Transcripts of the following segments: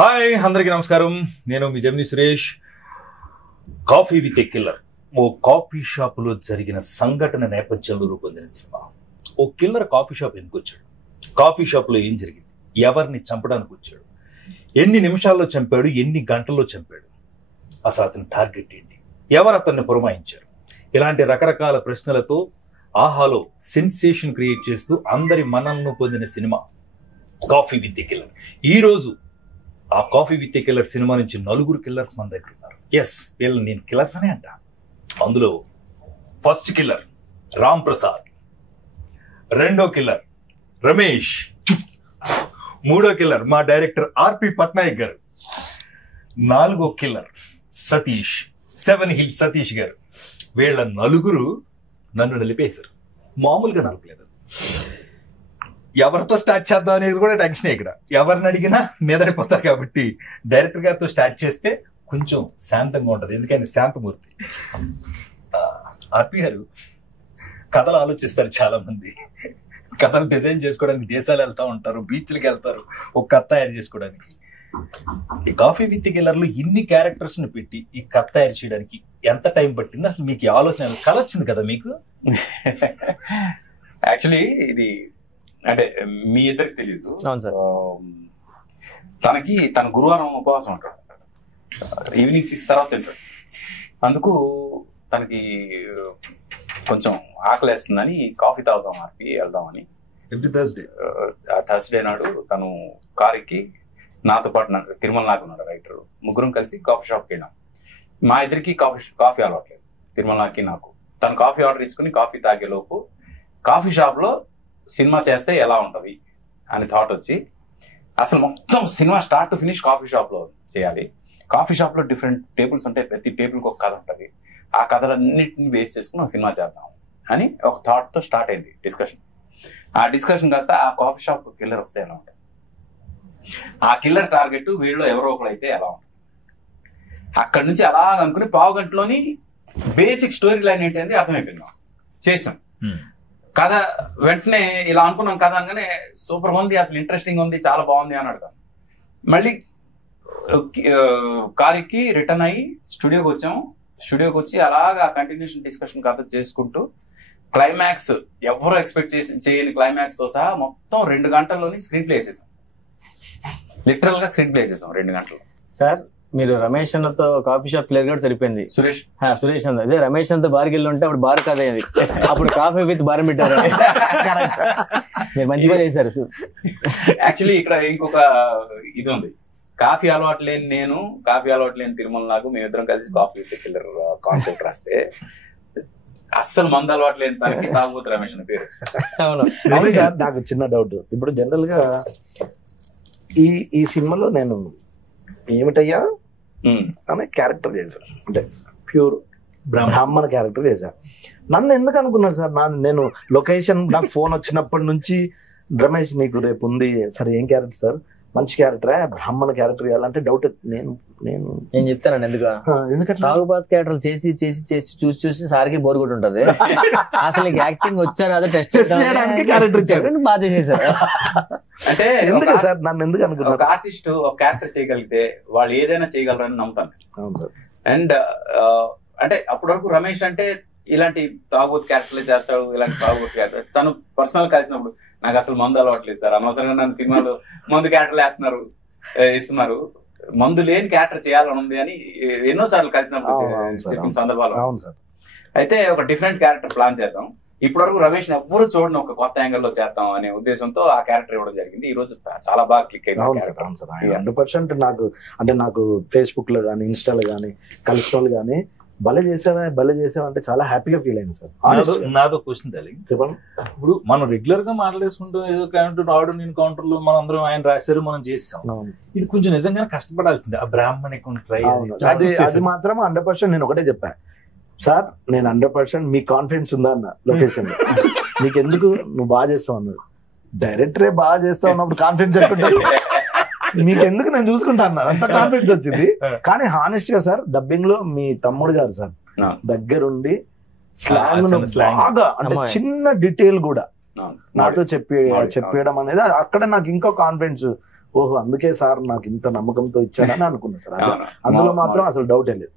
Hi అందరికీ నమస్కారం. నేను మీ Jamini Suresh. Coffee with a killer ఓ కాఫీ షాపులో జరిగిన సంఘటన నేపథ్యంలో రూపొందిన సినిమా. ఓ కిల్లర్ కాఫీ షాప్ ఎందుకు వచ్చాడు, కాఫీ షాప్లో ఏం జరిగింది, ఎవరిని చంపడానికి వచ్చాడు, ఎన్ని నిమిషాల్లో చంపాడు, ఎన్ని గంటల్లో చంపాడు, అసలు అతని టార్గెట్ ఏంటి, ఎవరు అతన్ని పురమాయించారు, ఇలాంటి రకరకాల ప్రశ్నలతో ఆహాలో సెన్సేషన్ క్రియేట్ చేస్తూ అందరి మనల్ని పొందిన cinema coffee with a killer. ఈరోజు ఆ coffee with a killer cinema నుంచి 4 కిల్లర్స్ మన దగ్గర ఉన్నారు. ఎస్, వీళ్ళని నేను కిల్లర్స్ అనే అంట. అందులో ఫస్ట్ కిల్లర్ రామ్ ప్రసాద్, రెండో కిల్లర్ రమేష్, మూడో కిల్లర్ మా డైరెక్టర్ ఆర్పి పట్నాయక్ గారు, నాలుగో కిల్లర్ సతీష్, 7 హిల్స్ సతీష్ గారు. వీళ్ళ 4 నన్ను నలిపేశారు. మామూలుగా నలపలేదు. ఎవరితో స్టార్ట్ చేద్దాం అనేది కూడా టెన్షన్. ఇక్కడ ఎవరిని అడిగినా మీదడిపోతారు కాబట్టి డైరెక్టర్ గారితో స్టార్ట్ చేస్తే కొంచెం శాంతంగా ఉంటుంది. ఎందుకని శాంతమూర్తి. ఆర్పి గారు కథలు ఆలోచిస్తారు. చాలా మంది కథలు డిజైన్ చేసుకోవడానికి దేశాలు వెళ్తూ ఉంటారు, బీచ్లకి వెళ్తారు ఒక కథ తయారు చేసుకోవడానికి. ఈ కాఫీ విత్ కిల్లర్లో ఇన్ని క్యారెక్టర్స్ ని పెట్టి ఈ కథ తయారు చేయడానికి ఎంత టైం పట్టింది? అసలు మీకు ఈ ఆలోచన కళ వచ్చింది కదా మీకు? యాక్చువల్లీ ఇది అంటే మీ ఇద్దరికి తెలియదు. తన గురువారం ఉపవాసం ఉంటాడు, ఈవినింగ్ 6 తర్వాత తింటాడు. అందుకు తనకి కొంచెం ఆకలేస్తుందని కాఫీ తాగుదాం ఆర్పి వెళ్దామని ఎవ్రీ థర్స్డే నాడు తను కారుకి నాతో పాటు తిరుమల నాకు ఉన్నాడు రైటర్, ముగ్గురం కలిసి కాఫీ షాప్కి వెళ్ళాం. మా ఇద్దరికి కాఫీ అలవాట్లేదు, తిరుమలకి నాకు. తను కాఫీ ఆర్డర్ ఇచ్చుకుని కాఫీ తాగేలోపు కాఫీ షాప్లో సినిమా చేస్తే ఎలా ఉంటుంది అని థాట్ వచ్చి, అసలు మొత్తం cinema start to finish coffee షాప్లో చేయాలి. కాఫీ షాప్లో డిఫరెంట్ టేబుల్స్ ఉంటాయి, ప్రతి టేబుల్కి ఒక కథ ఉంటుంది. ఆ కథలన్నింటిని బేస్ చేసుకుని ఒక సినిమా చేద్దాం అని ఒక థాట్తో స్టార్ట్ అయింది డిస్కషన్. ఆ డిస్కషన్ కాస్త ఆ కాఫీ షాప్ కిల్లర్ వస్తే ఎలా ఉంటుంది, ఆ కిల్లర్ టార్గెట్ వీళ్ళు ఎవరో ఒకరు అయితే ఎలా ఉంటుంది. అక్కడి నుంచి అలా అనుకుని 1/2 గంటలోని బేసిక్ స్టోరీ లైన్ ఏంటి అర్థమైపోయింది. చేసాం కథ. వెంటనే ఇలా అనుకున్నాం కథ అనగానే సూపర్ ఉంది, అసలు ఇంట్రెస్టింగ్ ఉంది, చాలా బాగుంది అని అడగాను. మళ్ళీ కారుకి రిటర్న్ అయ్యి స్టూడియోకి వచ్చాము. స్టూడియోకి వచ్చి అలాగా కంటిన్యూషన్ డిస్కషన్ కథ చేసుకుంటూ క్లైమాక్స్ ఎవరు ఎక్స్పెక్ట్ చేయని క్లైమాక్స్ తో సహా మొత్తం 2 గంటల్లోని స్క్రీన్ ప్లే వేసేసాం. లిటరల్ గా స్క్రీన్ ప్లే వేసేసాం 2 గంటలు. సార్ మీరు రమేష్ అన్నతో కాఫీ షాప్ ప్లేయర్ కూడా సరిపోయింది. సురేష్ అన్న అదే రమేష్ అంతా బార్కి వెళ్ళి ఉంటే అప్పుడు బార్ కథ అయ్యేది. అప్పుడు కాఫీ విత్ బార్ పెట్టారు. మీరు మంచిగా చేశారు. యాక్చువల్లీ ఇక్కడ ఇంకొక ఇది ఉంది. కాఫీ అలవాటు లేని నేను, కాఫీ అలవాటు లేని తిరుమల నాకు, మేమిద్దరం కలిసి కాఫీ విత్ కిల్లర్ కాన్సెప్ట్ రాస్తే అస్సలు మందు అలవాటు లేని దానికి తాగుబోతు రమేష్ అని పేరు. అవును సార్. నాకు చిన్న డౌట్. ఇప్పుడు జనరల్ గా ఈ సినిమాలో నేను ఏమిటయ్యా అనే క్యారెక్టర్ చేశాను, అంటే ప్యూర్ బ్రాహ్మణ క్యారెక్టర్ చేశాను. నన్ను ఎందుకు అనుకున్నారు సార్? నేను లొకేషన్ నాకు ఫోన్ వచ్చినప్పటి నుంచి రమేష్ నీకు రేపు ఉంది సార్, ఏం క్యారెక్టర్ సార్? మంచి క్యారెక్టరే, బ్రాహ్మణ క్యారెక్టర్ చేయాలంటే డౌట్. నేను చెప్తానండి ఎందుకంటే తాగుబాత్ క్యారెక్టర్ చేసి చేసి చేసి చూసి చూసి సార్కి బోర్ కొట్టి ఉంటది. అసలు నీకు యాక్టింగ్ వచ్చారు అదే టెస్ట్ చేయడానికి క్యారెక్టర్ ఇచ్చారు, బాగా చేసేసారు. అంటే ఎందుకు సార్ నన్ను ఎందుకు అనుకున్నారు? ఒక ఆర్టిస్ట్ ఒక క్యారెక్టర్ చేయగలిగితే వాళ్ళు ఏదైనా చేయగలరని నమ్ముతాను. అండ్ అంటే అప్పటి వరకు రమేష్ అంటే ఇలాంటి తాగుబోతు క్యారెక్టర్లే చేస్తాడు, ఇలాంటి తాగుబోతు క్యారెక్టర్. తను పర్సనల్ కలిసినప్పుడు నాకు అసలు మందు అలవాట్లేదు సార్, అనవసరంగా నన్ను సినిమాలో మందు క్యారెక్టర్లు ఇస్తున్నారు, మందు లేని క్యారెక్టర్ చేయాలని ఉంది అని ఎన్నోసార్లు కలిసినప్పుడు చెప్పిన సందర్భాలు. అయితే ఒక డిఫరెంట్ క్యారెక్టర్ ప్లాన్ చేద్దాం, ఇప్పటి వరకు రమేష్ ఎవ్వరు చూడని ఒక కొత్త యాంగిల్ లో చేద్దాం అనే ఉద్దేశంతో ఆ క్యారెక్టర్ ఇవ్వడం జరిగింది. ఈ రోజు చాలా బాగా క్లిక్ అయింది. 100% నాకు ఫేస్బుక్ లో కానీ ఇన్స్టాలో కానీ కలిసిన వాళ్ళు కానీ భలే చేసావా అంటే చాలా హ్యాపీగా ఫీల్ అయింది సార్. నాదో క్వశ్చన్ తెలియదు, చెప్పండి. ఇప్పుడు మనం రెగ్యులర్ గా మాట్లాడేసుకుంటాం, ఏదో కౌంటర్ ఆడు నేను కౌంటర్ లో మనం అందరం ఆయన రాశారు మనం చేస్తాం. ఇది కొంచెం నిజంగానే కష్టపడాల్సిందే. ఆ బ్రాహ్మణికం ట్రై అది మాత్రం 100% నేను ఒకటే చెప్పా సార్, నేను 100% మీ కాన్ఫిడెన్స్ ఉందా అన్న లొకేషన్ లో, నీకెందుకు నువ్వు బాగా చేస్తావు అన్నాడు. డైరెక్టరే బాగా చేస్తావు అన్నప్పుడు కాన్ఫిడెన్స్ ఎట్టుంటే మీకెందుకు నేను చూసుకుంటా అన్నా, అంత కాన్ఫిడెన్స్ వచ్చింది. కానీ హానెస్ట్ గా సార్ డబ్బింగ్ లో మీ తమ్ముడు గారు సార్ దగ్గరుండి స్లాంగ్ బాగా అంటే చిన్న డీటెయిల్ కూడా నాతో చెప్పేయడం అనేది అక్కడ నాకు ఇంకో కాన్ఫిడెన్స్ ఓహో అందుకే సార్ నాకు ఇంత నమ్మకంతో ఇచ్చాడని అనుకున్నా సార్. అందులో మాత్రం అసలు డౌటే లేదు.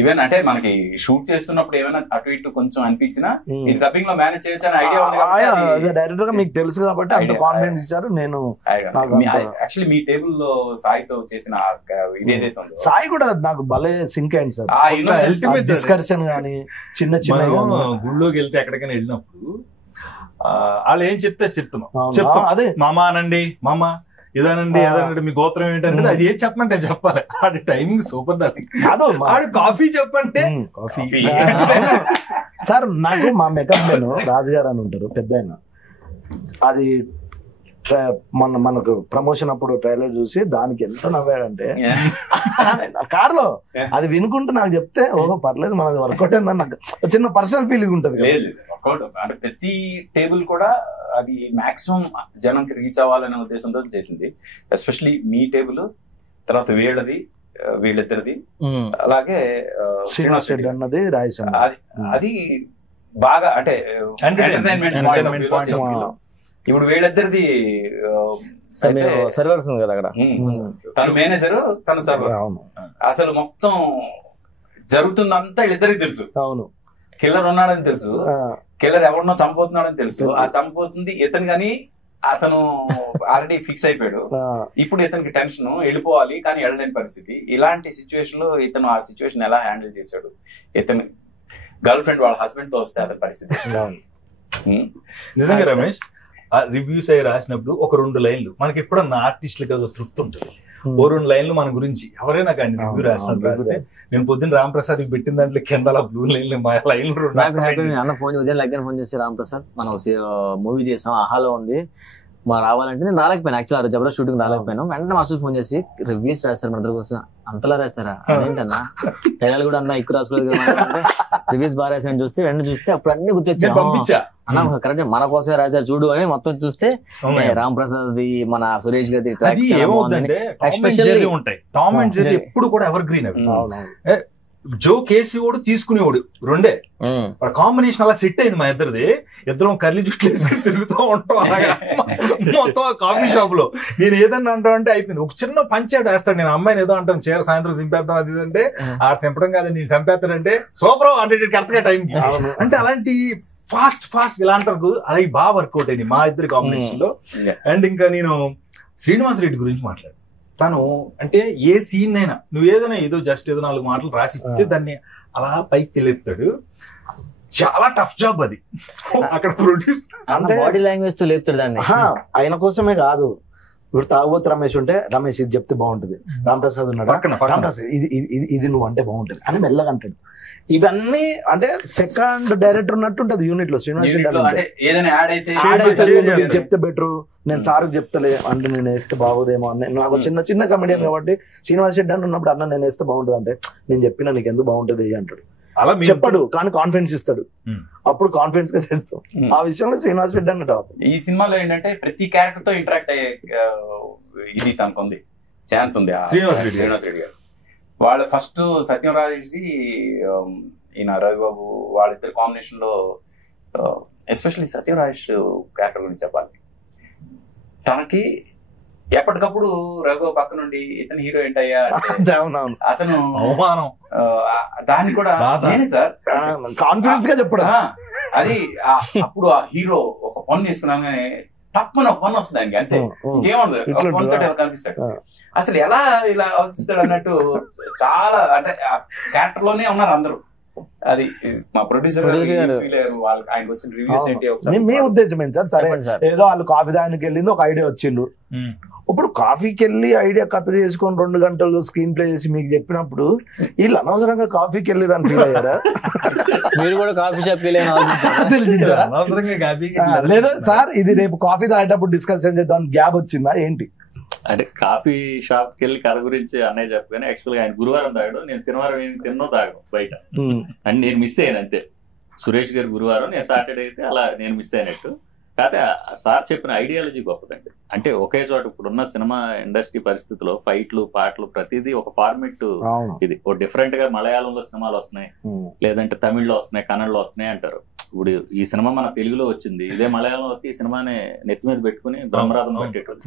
ఈవెన్ అంటే మనకి షూట్ చేస్తున్నప్పుడు ఏమైనా అటు ఇటు కొంచెం అనిపించినా ఇది డబ్బింగ్ లో మేనేజ్ చేయొచ్చు అని ఐడియా ఉంది. డైరెక్టర్ గా మీకు తెలుసు కాబట్టి అంత కాన్ఫిడెన్స్ ఇచ్చారు. నేను యాక్చువల్లీ మీ టేబుల్ లో సాయితో చేసిన ఇదేదైతే ఉందో సాయి కూడా నాకు భలే సింక్ అయింది సార్. డిస్కషన్ గానీ చిన్న చిన్న గుళ్ళోకి వెళ్తే ఎక్కడికైనా వెళ్ళినప్పుడు వాళ్ళు ఏం చెప్తే చెప్తాం అదే మామ అనండి, మామ ఇదానండి అదనండి, మీ గోత్రం ఏంటంటే అది ఏం చెప్పమంటే చెప్పాలి. ఆడి టైమింగ్ సూపర్. కాదు ఆడు కాఫీ చెప్పంటే కాఫీ. సార్ నాకు మా మేకప్ మెన్ రాజుగారు అని ఉంటారు పెద్ద ఆయన, అది మనకు ప్రమోషన్ అప్పుడు ట్రైలర్ చూసి దానికి ఎంత నవ్వాడంటే కార్లో అది వినుకుంటూ నాకు చెప్తే ఓహో పర్లేదు మనది వర్కౌట్ అయిందని నాకు చిన్న పర్సనల్ ఫీలింగ్ ఉంటుంది. అంటే ప్రతి టేబుల్ కూడా అది మాక్సిమం జనంకి రీచ్ అవ్వాలనే ఉద్దేశంతో చేసింది. ఎస్పెషలీ మీ టేబుల్, తర్వాత వీళ్ళిద్దరిది, అలాగే శ్రీనివాస్ రెడ్డి అన్నది రాజేశం, అది బాగా అంటే ఎంటర్టైన్మెంట్ పాయింట్ ఆఫ్ వ్యూలో. ఇప్పుడు వీళ్ళిద్దరిది సర్వర్స్ ఉంది కదా అక్కడ, తను మేనేజర్ తను సర్వర్. అసలు మొత్తం జరుగుతుందంతా వీళ్ళిద్దరికి తెలుసు. అవును, కిల్లర్ ఉన్నాడని తెలుసు, కిల్లర్ ఎవరినో చంపుతున్నాడని తెలుసు. ఆ చంపుతుంది ఇతను గాని అతను ఆల్రెడీ ఫిక్స్ అయిపోయాడు. ఇప్పుడు ఇతనికి టెన్షన్, వెళ్ళిపోవాలి కానీ వెళ్ళలేని పరిస్థితి. ఇలాంటి సిచ్యువేషన్ లో ఇతను ఆ సిచ్యువేషన్ ఎలా హ్యాండిల్ చేశాడు? ఇతను గర్ల్ ఫ్రెండ్ వాళ్ళ హస్బెండ్ తో వస్తే అతని పరిస్థితి. నిజంగా రమేష్ రివ్యూస్ అయ్యి రాసినప్పుడు ఒక 2 లైన్లు మనకి ఎప్పుడన్నా ఆర్టిస్టులకి తృప్తి ఉంటుంది. ఓ 2 లైన్లు మన గురించి ఎవరైనా కానీ రివ్యూ రాసినప్పుడు రాస్తే, నేను పొద్దున్న రాంప్రసాద్ పెట్టిన దాంట్లో కింద బ్లూ లైన్లు మా లైన్లు. అన్న ఫోన్ ఉదయం లగ్గర ఫోన్ చేసి, రాంప్రసాద్ మనం మూవీ చేసాం ఆహాలో ఉంది మా రావాలంటే, నేను రాలేకపోయాను యాక్చువల్ జబర్దస్త్ షూటింగ్ రాలేకపోయాను. వెంటనే మాస్టర్ ఫోన్ చేసి రివ్యూస్ రాస్తారు మన దగ్గర కోసం. అంతలా రాస్తారా? అదేంటన్నా టైలర్ కూడా అన్న ఎక్కువ రాసుకోలేదు రివ్యూస్ బాగా రాసాను. చూస్తే వెంటనే చూస్తే అప్పుడు అన్ని గుర్తొచ్చా అన్న కరెక్ట్ మన కోసమే రాశారు చూడు అని. మొత్తం చూస్తే రాంప్రసాద్ మన సురేష్ గారి టామ్ అండ్ జెర్రీ ఎప్పుడు కూడా ఎవర్ గ్రీన్. జో కేసీ ఓడు తీసుకునేవాడు 2 కాంబినేషన్ అలా సెట్ అయింది మా ఇద్దరిది. ఇద్దరం కర్లీ జుట్లు వేసుకుని తిరుగుతూ ఉంటాం అలాగా మొత్తం కాఫీ షాప్ లో. నేను ఏదన్నా అంటానంటే అయిపోయింది. ఒక చిన్న పంచాయట్ వేస్తాడు, నేను అమ్మాయిని ఏదో అంటాను చీర సాయంత్రం చింపేద్దాం అది అంటే, ఆ చంపడం కాదు నేను చంపేస్తానంటే సూపర్ అంటే కరెక్ట్ గా టైంకి. అంటే అలాంటి ఫాస్ట్ ఇలా అంటారు, అది బాగా వర్కౌట్ అయింది మా ఇద్దరి కాంబినేషన్ లో. అండ్ ఇంకా నేను శ్రీనివాస్ రెడ్డి గురించి మాట్లాడు. తను అంటే ఏ సీన్ అయినా నువ్వు ఏదైనా ఏదో జస్ట్ ఏదో 4 మాటలు రాసి ఇస్తే దాన్ని అలా పైకి తెలిపుతాడు. చాలా టఫ్ జాబ్ అది. అక్కడ ప్రొడ్యూస్ అంటే బాడీ లాంగ్వేజ్ తో లేపుతాడు దాన్ని. ఆయన కోసమే కాదు, ఇప్పుడు తాగుబోతు రమేష్ ఉంటే రమేష్ ఇది చెప్తే బాగుంటది, రాంప్రసాద్ ఉన్నాడు రాంప్రసాద్ ఇది నువ్వు అంటే బాగుంటది అని మెల్లగా అంటాడు. ఇవన్నీ అంటే సెకండ్ డైరెక్టర్ ఉన్నట్టు ఉంటది యూనిట్ లో. శ్రీనివాస్ రెడ్డి చెప్తే బెటర్, నేను సార్కి చెప్తలే అంటే నేను వేస్తే బాగోదేమో అని. నాకు చిన్న కమెడియన్ కాబట్టి శ్రీనివాస్ రెడ్డి అని ఉన్నప్పుడు అన్న నేను వేస్తే బాగుంటది అంటే, నేను చెప్పినా నీకు ఎందుకు బాగుంటది అంటాడు. అలా చెప్పడు కానీ కాన్ఫిడెన్స్ ఇస్తాడు, అప్పుడు కాన్ఫిడెన్స్ గా చేస్తాం. ఆ విషయంలో శ్రీనివాస్ రెడ్డి అన్న టాప్. ఈ సినిమాలో ఏంటంటే ప్రతి క్యారెక్టర్ తో ఇంటరాక్ట్ అయ్యే ఇది తనకు ఉంది, ఛాన్స్ ఉంది. శ్రీనివాస్ రెడ్డి గారు వాళ్ళ ఫస్ట్ సత్యం రాజేష్ ది ఈయన రవిబాబు వాళ్ళిద్దరు కాంబినేషన్ లో, ఎస్పెషల్లీ సత్యం రాజేష్ క్యారెక్టర్ గురించి చెప్పాలి. తనకి ఎప్పటికప్పుడు రఘు పక్క నుండి ఇతను హీరో ఏంటయ్యా అతను దాన్ని కూడా నేనే సార్ కాన్ఫిడెన్స్ గా చెప్పడం. అది అప్పుడు ఆ హీరో ఒక పన్ను తీసుకున్నాగానే తప్పని ఒక పన్ను వస్తుంది దానికి, అంతే ఇంకేముండదు కనిపిస్తాడు. అసలు ఎలా ఇలా ఆలోచిస్తాడు అన్నట్టు చాలా అంటే క్యారెక్టర్ లోనే ఉన్నారు అందరూ. అది మా ప్రొడ్యూసర్ వాళ్ళకి ఆయనకు వచ్చిన రివ్యూస్ ఏంటి? మీ ఉద్దేశం ఏంటి సార్? సరే ఏదో వాళ్ళు కాఫీ దానికి వెళ్ళింది, ఒక ఐడియా వచ్చిండ్రు. ఇప్పుడు కాఫీకి వెళ్ళి ఐడియా కథ చేసుకొని 2 గంటలు స్క్రీన్ ప్లే చేసి మీకు చెప్పినప్పుడు వీళ్ళు అనవసరంగా కాఫీకి వెళ్ళి అని ఫీల్ అయ్యారా? మీరు కూడా కాఫీ షాప్ లేదా సార్ ఇది రేపు కాఫీ తాగేటప్పుడు డిస్కషన్ చేద్దాం గ్యాప్ వచ్చిందా ఏంటి? అంటే కాఫీ షాప్ కి వెళ్ళి కథ గురించి అన్నయ్య చెప్పగానే యాక్చువల్ గా ఆయన గురువారం తాగాడు, నేను శనివారం తిన్నో తాగాను బయట అని నేను మిస్ అయ్యాను అంతే. సురేష్ గారు గురువారం, నేను సాటర్డే అయితే అలా నేను మిస్ అయినట్టు. కాకపోతే సార్ చెప్పిన ఐడియాలజీ గొప్పదండి. అంటే ఒకే చోట ఇప్పుడున్న సినిమా ఇండస్ట్రీ పరిస్థితిలో ఫైట్లు పాటలు ప్రతిదీ ఒక ఫార్మెట్. ఇది ఓ డిఫరెంట్ గా మలయాళంలో సినిమాలు వస్తున్నాయి, లేదంటే తమిళ్లో వస్తున్నాయి, కన్నడలో వస్తున్నాయి అంటారు. ఇప్పుడు ఈ సినిమా మన తెలుగులో వచ్చింది, ఇదే మలయాళంలో వస్తే ఈ సినిమాని నెత్తి మీద పెట్టుకుని బ్రహ్మరాధం పెట్టేటోళ్ళు.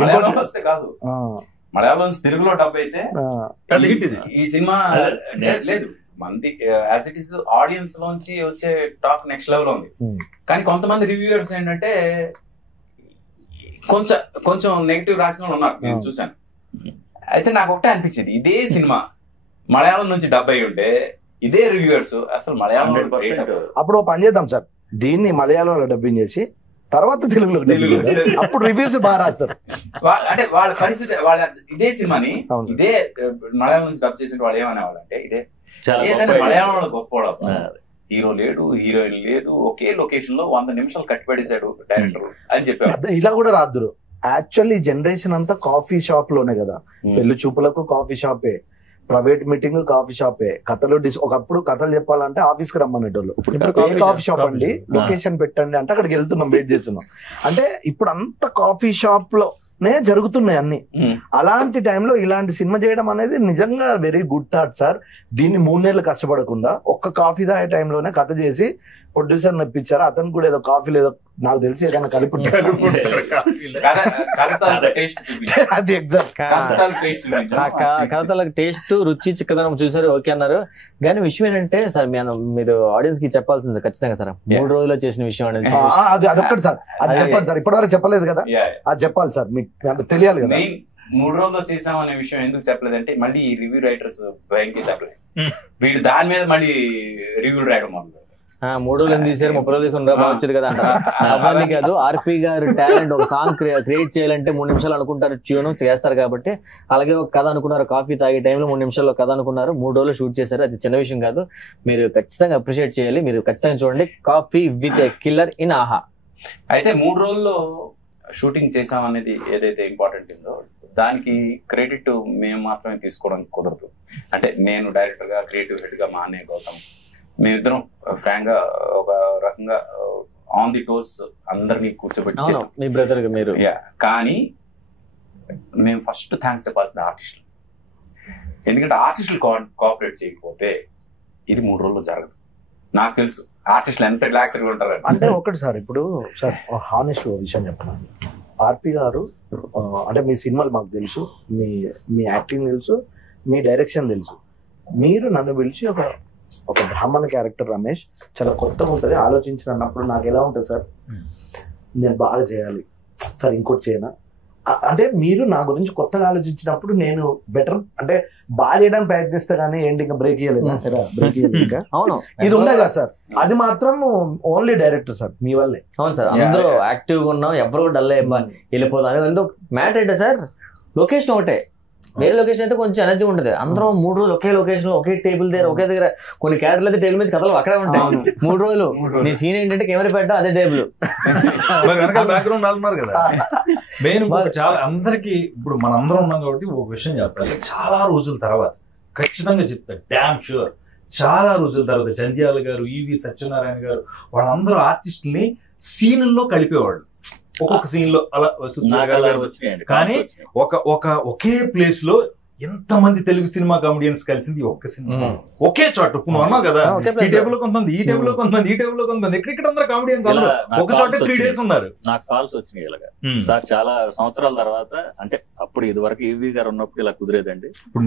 మలయాళంలో వస్తే కాదు, మలయాళం నుంచి తెలుగులో డబ్ అయితే ఈ సినిమా లేదు మంది యాజ్ ఇట్ ఈస్ ఆడియన్స్ లోంచి వచ్చే టాక్ నెక్స్ట్ లెవెల్ ఉంది. కానీ కొంతమంది రివ్యూయర్స్ ఏంటంటే కొంచెం నెగిటివ్ రాసిన వాళ్ళు ఉన్నారు, నేను చూశాను. అయితే నాకు ఒకటే అనిపించింది, ఇదే సినిమా మలయాళం నుంచి డబ్ అయి ఉంటే ఇదే రివ్యూయర్స్ అసలు మలయాళం అప్పుడు పని చేద్దాం సార్, దీన్ని మలయాళంలో డబ్బింగ్ చేసి తర్వాత తెలుగులో అప్పుడు రివ్యూస్ బాగా రాస్తారు. అంటే వాళ్ళ పరిస్థితి, వాళ్ళ ఇదే సినిమాని ఇదే మలయాళం నుంచి డబ్ చేసిన వాళ్ళు ఏమనేవాళ్ళు అంటే ఇదే ఏంటంటే మలయాళంలో గొప్పవాడు, హీరో లేడు, హీరోయిన్ లేదు, ఒకే లొకేషన్ లో 100 నిమిషాలు కట్టిపడేశాడు డైరెక్టర్ అని చెప్పారు. ఇలా కూడా రాదురు. యాక్చువల్లీ జనరేషన్ అంతా కాఫీ షాప్ లోనే కదా, పెళ్లి చూపులకు కాఫీ షాపే, ప్రైవేట్ మీటింగ్ కాఫీ షాపే, కథలు ఒకప్పుడు కథలు చెప్పాలంటే ఆఫీస్ కి రమ్మనేటోళ్ళు. ఏ కాఫీ షాప్ అండి, లొకేషన్ పెట్టండి అంటే అక్కడికి వెళ్తున్నాం, వెయిట్ చేస్తున్నాం. అంటే ఇప్పుడు అంత కాఫీ షాప్ లోనే జరుగుతున్నాయి అన్ని. అలాంటి టైంలో ఇలాంటి సినిమా చేయడం అనేది నిజంగా వెరీ గుడ్ థాట్ సార్. దీన్ని 3 నెలలు కష్టపడకుండా ఒక్క కాఫీ తాగే టైంలోనే కథ చేసి ప్రొడ్యూసర్ నప్పించారు. అతను కూడా ఏదో కాఫీ లేదో నాకు తెలిసి ఏదైనా కలిపి అది ఎగ్జాక్ట్ కథలకు టేస్ట్, రుచి, చిక్కదనం చూసారు, ఓకే అన్నారు. కానీ విషయం ఏంటంటే సార్, మీరు ఆడియన్స్ కి చెప్పాల్సింది ఖచ్చితంగా సార్, 3 రోజుల్లో చేసిన విషయం అనేది అదొక్కటి సార్, అది చెప్పండి సార్. ఇప్పటివరకు చెప్పలేదు కదా, అది చెప్పాలి సార్, మీకు తెలియాలి కదా. 3 రోజుల్లో చేసాం అనే విషయం ఎందుకు చెప్పలేదంటే మళ్ళీ ఈ రివ్యూ రైటర్స్ భయంకి చెప్పలేదు, వీళ్ళు దాని మీద మళ్ళీ రివ్యూలు రాయడం మొదలు. 3 రోజులు తీసారు, 30 రోజులు తీసుకుని వచ్చేది కదా అంటారు. అవన్నీ కాదు, ఆర్పి గారు టాలెంట్, ఒక సాంగ్ క్రియేట్ చేయాలంటే 3 నిమిషాలు అనుకుంటారు, ట్యూన్ చేస్తారు కాబట్టి. అలాగే ఒక కథ అనుకున్నారు, కాఫీ తాగే టైంలో 3 నిమిషాల్లో కథ అనుకున్నారు, 3 రోజులు షూట్ చేశారు. అది చిన్న విషయం కాదు, మీరు ఖచ్చితంగా అప్రిషియేట్ చేయాలి. మీరు ఖచ్చితంగా చూడండి coffee with a killer in ఆహా. అయితే 3 రోజుల్లో షూటింగ్ చేసాం అనేది ఏదైతే ఇంపార్టెంట్ ఉందో దానికి క్రెడిట్ మేము మాత్రమే తీసుకోవడానికి కుదరదు. అంటే నేను డైరెక్టర్ గా, క్రియేటివ్ హెడ్ గా మా అన్నయ్య గౌతమ్, మేమిద్దరం ఫ్రాంక్ గా ఒక రకంగా ఆన్ ది టోస్ అందరినీ కూర్చోబెట్టి చేసాం. మీ బ్రదర్ మీరు. కానీ మేము ఫస్ట్ థ్యాంక్స్ చెప్పాల్సింది ఆర్టిస్టులు. ఎందుకంటే ఆర్టిస్టులు కోఆపరేట్ చేయకపోతే ఇది 3 రోజుల్లో జరగదు. నాకు తెలుసు ఆర్టిస్టులు ఎంత రిలాక్స్ గా ఉంటారు అంటే. ఒకటి సార్, ఇప్పుడు సార్ హానెస్ట్ విషయం చెప్పాను, ఆర్పి గారు అంటే మీ సినిమాలు మాకు తెలుసు, మీ యాక్టింగ్ తెలుసు, మీ డైరెక్షన్ తెలుసు. మీరు నన్ను పిలిచి ఒక బ్రాహ్మణ క్యారెక్టర్ రమేష్ చాలా కొత్తగా ఉంటుంది ఆలోచించిన అన్నప్పుడు నాకు ఎలా ఉంటుంది సార్, నేను బాగా చేయాలి సార్, ఇంకోటి చేయనా అంటే మీరు నా గురించి కొత్తగా ఆలోచించినప్పుడు నేను బెటర్ అంటే బాగా చేయడానికి ప్రయత్నిస్తా కానీ ఏంటి ఇంకా బ్రేక్ ఇయ్యలేదు, బ్రేక్ ఇయ్యలేదు. ఇది ఉన్నాయి కదా సార్, అది మాత్రం ఓన్లీ డైరెక్టర్ సార్ మీ వల్లే. అవును సార్, అందరూ యాక్టివ్ గా ఉన్నాం, ఎవరు డల్ వెళ్ళిపోతాం. ఎందుకు మ్యాటర్ ఏంటో సార్, లొకేషన్ ఒకటే, వేరే లొకేషన్ అయితే కొంచెం ఎనర్జీ ఉంటుంది. అందరం 3 రోజులు ఒకే లొకేషన్ లో, ఒకే టేబుల్ దగ్గర, ఒకే దగ్గర. కొన్ని క్యారెక్టర్లు అయితే టేబుల్ మీద కథలు అక్కడే ఉంటాయి. 3 రోజులు నీ సీన్ ఏంటంటే కెమెరా పెట్టా అదే టేబుల్, బ్యాక్గ్రౌండ్ ఉన్నారు కదా. మెయిన్ చాలా అందరికి ఇప్పుడు మనందరం ఉన్నాం కాబట్టి ఒక విషయం చెప్తాను, చాలా రోజుల తర్వాత ఖచ్చితంగా చెప్తా, డామ్ షూర్, చాలా రోజుల తర్వాత జంధ్యాల గారు, ఈవి సత్యనారాయణ గారు, వాళ్ళందరూ ఆర్టిస్టుల్ని సీన్లో కలిపేవాళ్ళు. ఒక్కొక్క సీన్ లో అలా కానీ ఒకే ప్లేస్ లో ఎంత మంది తెలుగు సినిమా కామెడియన్స్ కలిసింది ఒక్క సినిమా, ఒకే చోట. నువ్వు అన్నావు కదా, ఈ టేబుల్ లో కొంతమంది, ఈ టేబుల్ లో కొంతమంది, ఈ టేబుల్ లో కొంతమంది, ఇక్కడ అందరూ కామెడియన్స్ ఒక చోట 3 days ఉన్నారు. నాకు కాల్స్ వచ్చినాయి ఇలాగా సార్, చాలా సంవత్సరాల తర్వాత. అంటే అప్పుడు ఇదివరకు ఈవీ గారు ఉన్నప్పుడు ఇలా కుదిరేదండి. ఇప్పుడు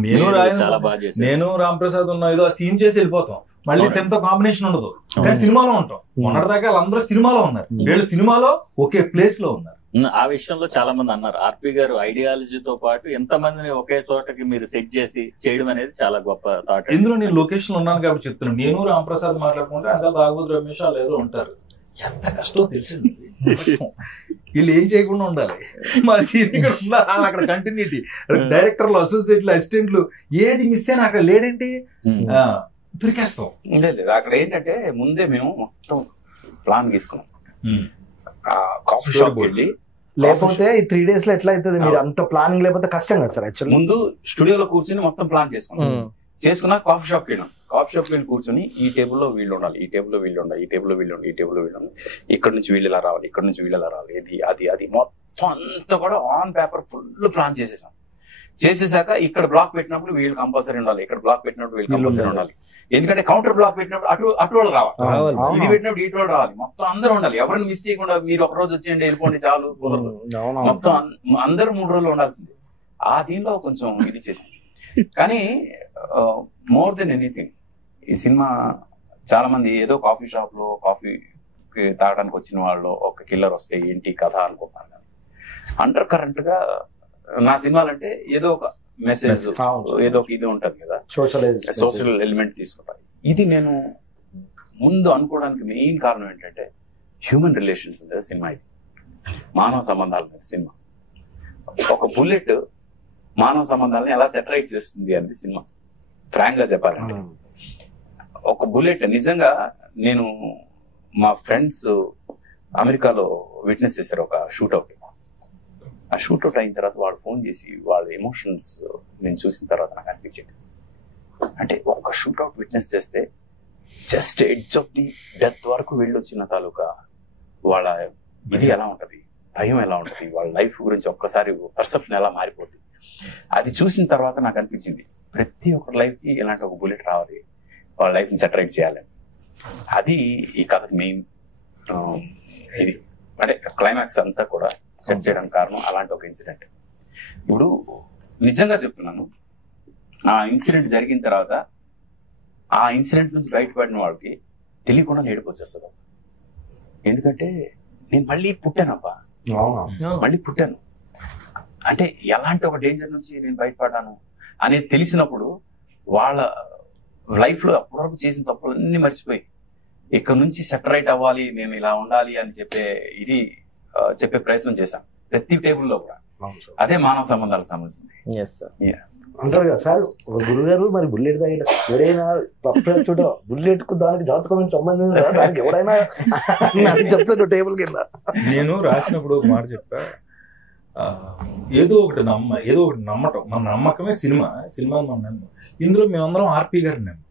చాలా బాగా చేశాను, నేను రాంప్రసాద్ ఉన్నా, ఏదో సీన్ చేసి వెళ్ళిపోతాం, మళ్ళీ తనతో కాంబినేషన్ ఉండదు. కానీ సినిమాలో ఉంటాం, మొన్నటిదాకా వాళ్ళందరూ సినిమాలో ఉన్నారు, వీళ్ళు సినిమాలో ఒకే ప్లేస్ లో ఉన్నారు. ఆ విషయంలో చాలా మంది అన్నారు, ఆర్పి గారు ఐడియాలజీతో పాటు ఎంత మందిని ఒకే చోటకి మీరు సెట్ చేసి చేయడం అనేది చాలా గొప్ప థాట్. ఇందులో నేను లొకేషన్ లో ఉన్నాను కాబట్టి చెప్తున్నాను. నేను రాంప్రసాద్ మాట్లాడుకుంటే అంతా తాగుబోతు రమేష్ వాళ్ళు ఏదో ఉంటారు, ఎంత కష్టం తెలిసింది. వీళ్ళు ఏం చేయకుండా ఉండాలి, మా సీనియర్ ఉండాలి, అక్కడ కంటిన్యూటీ, డైరెక్టర్లు, అసోసియేట్లు, అసిస్టెంట్లు, ఏది మిస్ అయినా అక్కడ లేడంటే దొరికేస్తాం. లేదు అక్కడ ఏంటంటే ముందే మేము మొత్తం ప్లాన్ తీసుకున్నాం. కాఫీ షాప్ వెళ్ళి, లేకపోతే ఈ 3 days లో ఎట్లా అవుతుంది, మీరు అంత ప్లానింగ్ లేకపోతే కష్టం కదా సార్. యాక్చువల్లీ ముందు స్టూడియోలో కూర్చొని మొత్తం ప్లాన్ చేసుకున్నా కాఫీ షాప్కి వెళ్ళాం. కాఫీ షాప్కి వెళ్ళి కూర్చొని ఈ టేబుల్లో వీళ్ళు ఉండాలి, ఈ టేబుల్లో వీళ్ళు ఉండాలి, ఈ టేబుల్లో వీళ్ళు ఉండాలి, ఈ టేబుల్లో వీళ్ళు ఉండాలి, ఇక్కడ నుంచి వీళ్ళు ఇలా రావాలి, ఇక్కడ నుంచి వీళ్ళు ఇలా రావాలి, ఇది అది మొత్తం అంతా కూడా ఆన్ పేపర్ ఫుల్ ప్లాన్ చేసేసాం. చేసేసాక ఇక్కడ బ్లాక్ పెట్టినప్పుడు వీళ్ళు కంపల్సరీ ఉండాలి, ఇక్కడ బ్లాక్ పెట్టినప్పుడు వీళ్ళు కంపల్సరీ ఉండాలి. ఎందుకంటే కౌంటర్ బ్లాక్ పెట్టినప్పుడు అటు వాళ్ళు రావాలి, ఇది పెట్టినప్పుడు ఇటు వాళ్ళు రావాలి, మొత్తం అందరూ ఉండాలి. ఎవరిని మిస్ చేయకుండా మీరు ఒక రోజు వచ్చేయండి వెళ్ళిపోండి చాలు, మొత్తం అందరూ 3 రోజులు ఉండాల్సింది. ఆ దీనిలో కొంచెం ఇది చేసింది. కానీ మోర్ దెన్ ఎనీథింగ్ ఈ సినిమా చాలా మంది ఏదో కాఫీ షాప్ లో కాఫీ తాగడానికి వచ్చిన వాళ్ళు ఒక కిల్లర్ వస్తే ఏంటి కథ అనుకుంటున్నారు. కానీ అండర్ కరెంట్ గా నా సినిమాలంటే ఏదో ఒక మెసేజ్, ఏదో ఒక ఇది ఉంటది కదా, సోషల్ ఎలిమెంట్ తీసుకుంటారు. ఇది నేను ముందు అనుకోవడానికి మెయిన్ కారణం ఏంటంటే హ్యూమన్ రిలేషన్స్ మీద సినిమా, ఇది మానవ సంబంధాల మీద సినిమా. ఒక బుల్లెట్ మానవ సంబంధాలను ఎలా సెటరైట్ చేస్తుంది అనేది సినిమా. ఫ్రాంక్ గా చెప్పాలంటే ఒక బుల్లెట్ నిజంగా నేను మా ఫ్రెండ్స్ అమెరికాలో విట్నెస్ చేశారు ఒక షూట్అవుట్. ఆ షూట్అవుట్ అయిన తర్వాత వాడు ఫోన్ చేసి వాళ్ళ ఎమోషన్స్ నేను చూసిన తర్వాత నాకు అనిపించింది, అంటే ఒక షూట్అవుట్ విట్నెస్ చేస్తే just edge of the death వరకు వెళ్ళొచ్చిన తాలూకా వాళ్ళ ఇది ఎలా ఉంటది, భయం ఎలా ఉంటది, వాళ్ళ లైఫ్ గురించి ఒక్కసారి పర్సెప్షన్ ఎలా మారిపోతుంది. అది చూసిన తర్వాత నాకు అనిపించింది ప్రతి ఒక్కరి లైఫ్ కి ఇలాంటి ఒక బుల్లెట్ రావాలి, వాళ్ళ లైఫ్ ని సెటరైట్ చేయాలని. అది ఈ కథకు మెయిన్ ఇది, అంటే క్లైమాక్స్ అంతా కూడా సెట్ చేయడానికి కారణం అలాంటి ఒక ఇన్సిడెంట్. ఇప్పుడు నిజంగా చెప్తున్నాను, ఆ ఇన్సిడెంట్ జరిగిన తర్వాత ఆ ఇన్సిడెంట్ నుంచి బయటపడిన వాళ్ళకి తెలియకుండా ఏడుపు వచ్చేస్తుంది. ఎందుకంటే నేను మళ్ళీ పుట్టానబ్బా, మళ్ళీ పుట్టాను అంటే ఎలాంటి ఒక డేంజర్ నుంచి నేను బయటపడ్డాను అనేది తెలిసినప్పుడు వాళ్ళ లైఫ్ లో అప్పటి వరకు చేసిన తప్పులన్నీ మర్చిపోయి ఇక్కడ నుంచి సెటరైట్ అవ్వాలి, నేను ఇలా ఉండాలి అని చెప్పే ప్రయత్నం చేశాను ప్రతి టేబుల్లో కూడా. అదే మానవ సంబంధాలకు సంబంధించింది. అంటారు కదా సార్, ఒక గురుగారు మరి బుల్లెట్ తాగిన ఎవరైనా చూడ బుల్లెట్ కు దానికి జాతకం సంబంధం దానికి ఎవడైనా చెప్తాడు టేబుల్ కింద. నేను రాసినప్పుడు ఒక మాట చెప్పా, ఏదో ఒకటి నమ్మటం, మన నమ్మకమే సినిమా మనం నమ్మ. ఇందులో మేమందరం ఆర్పి గారిని నమ్మాం,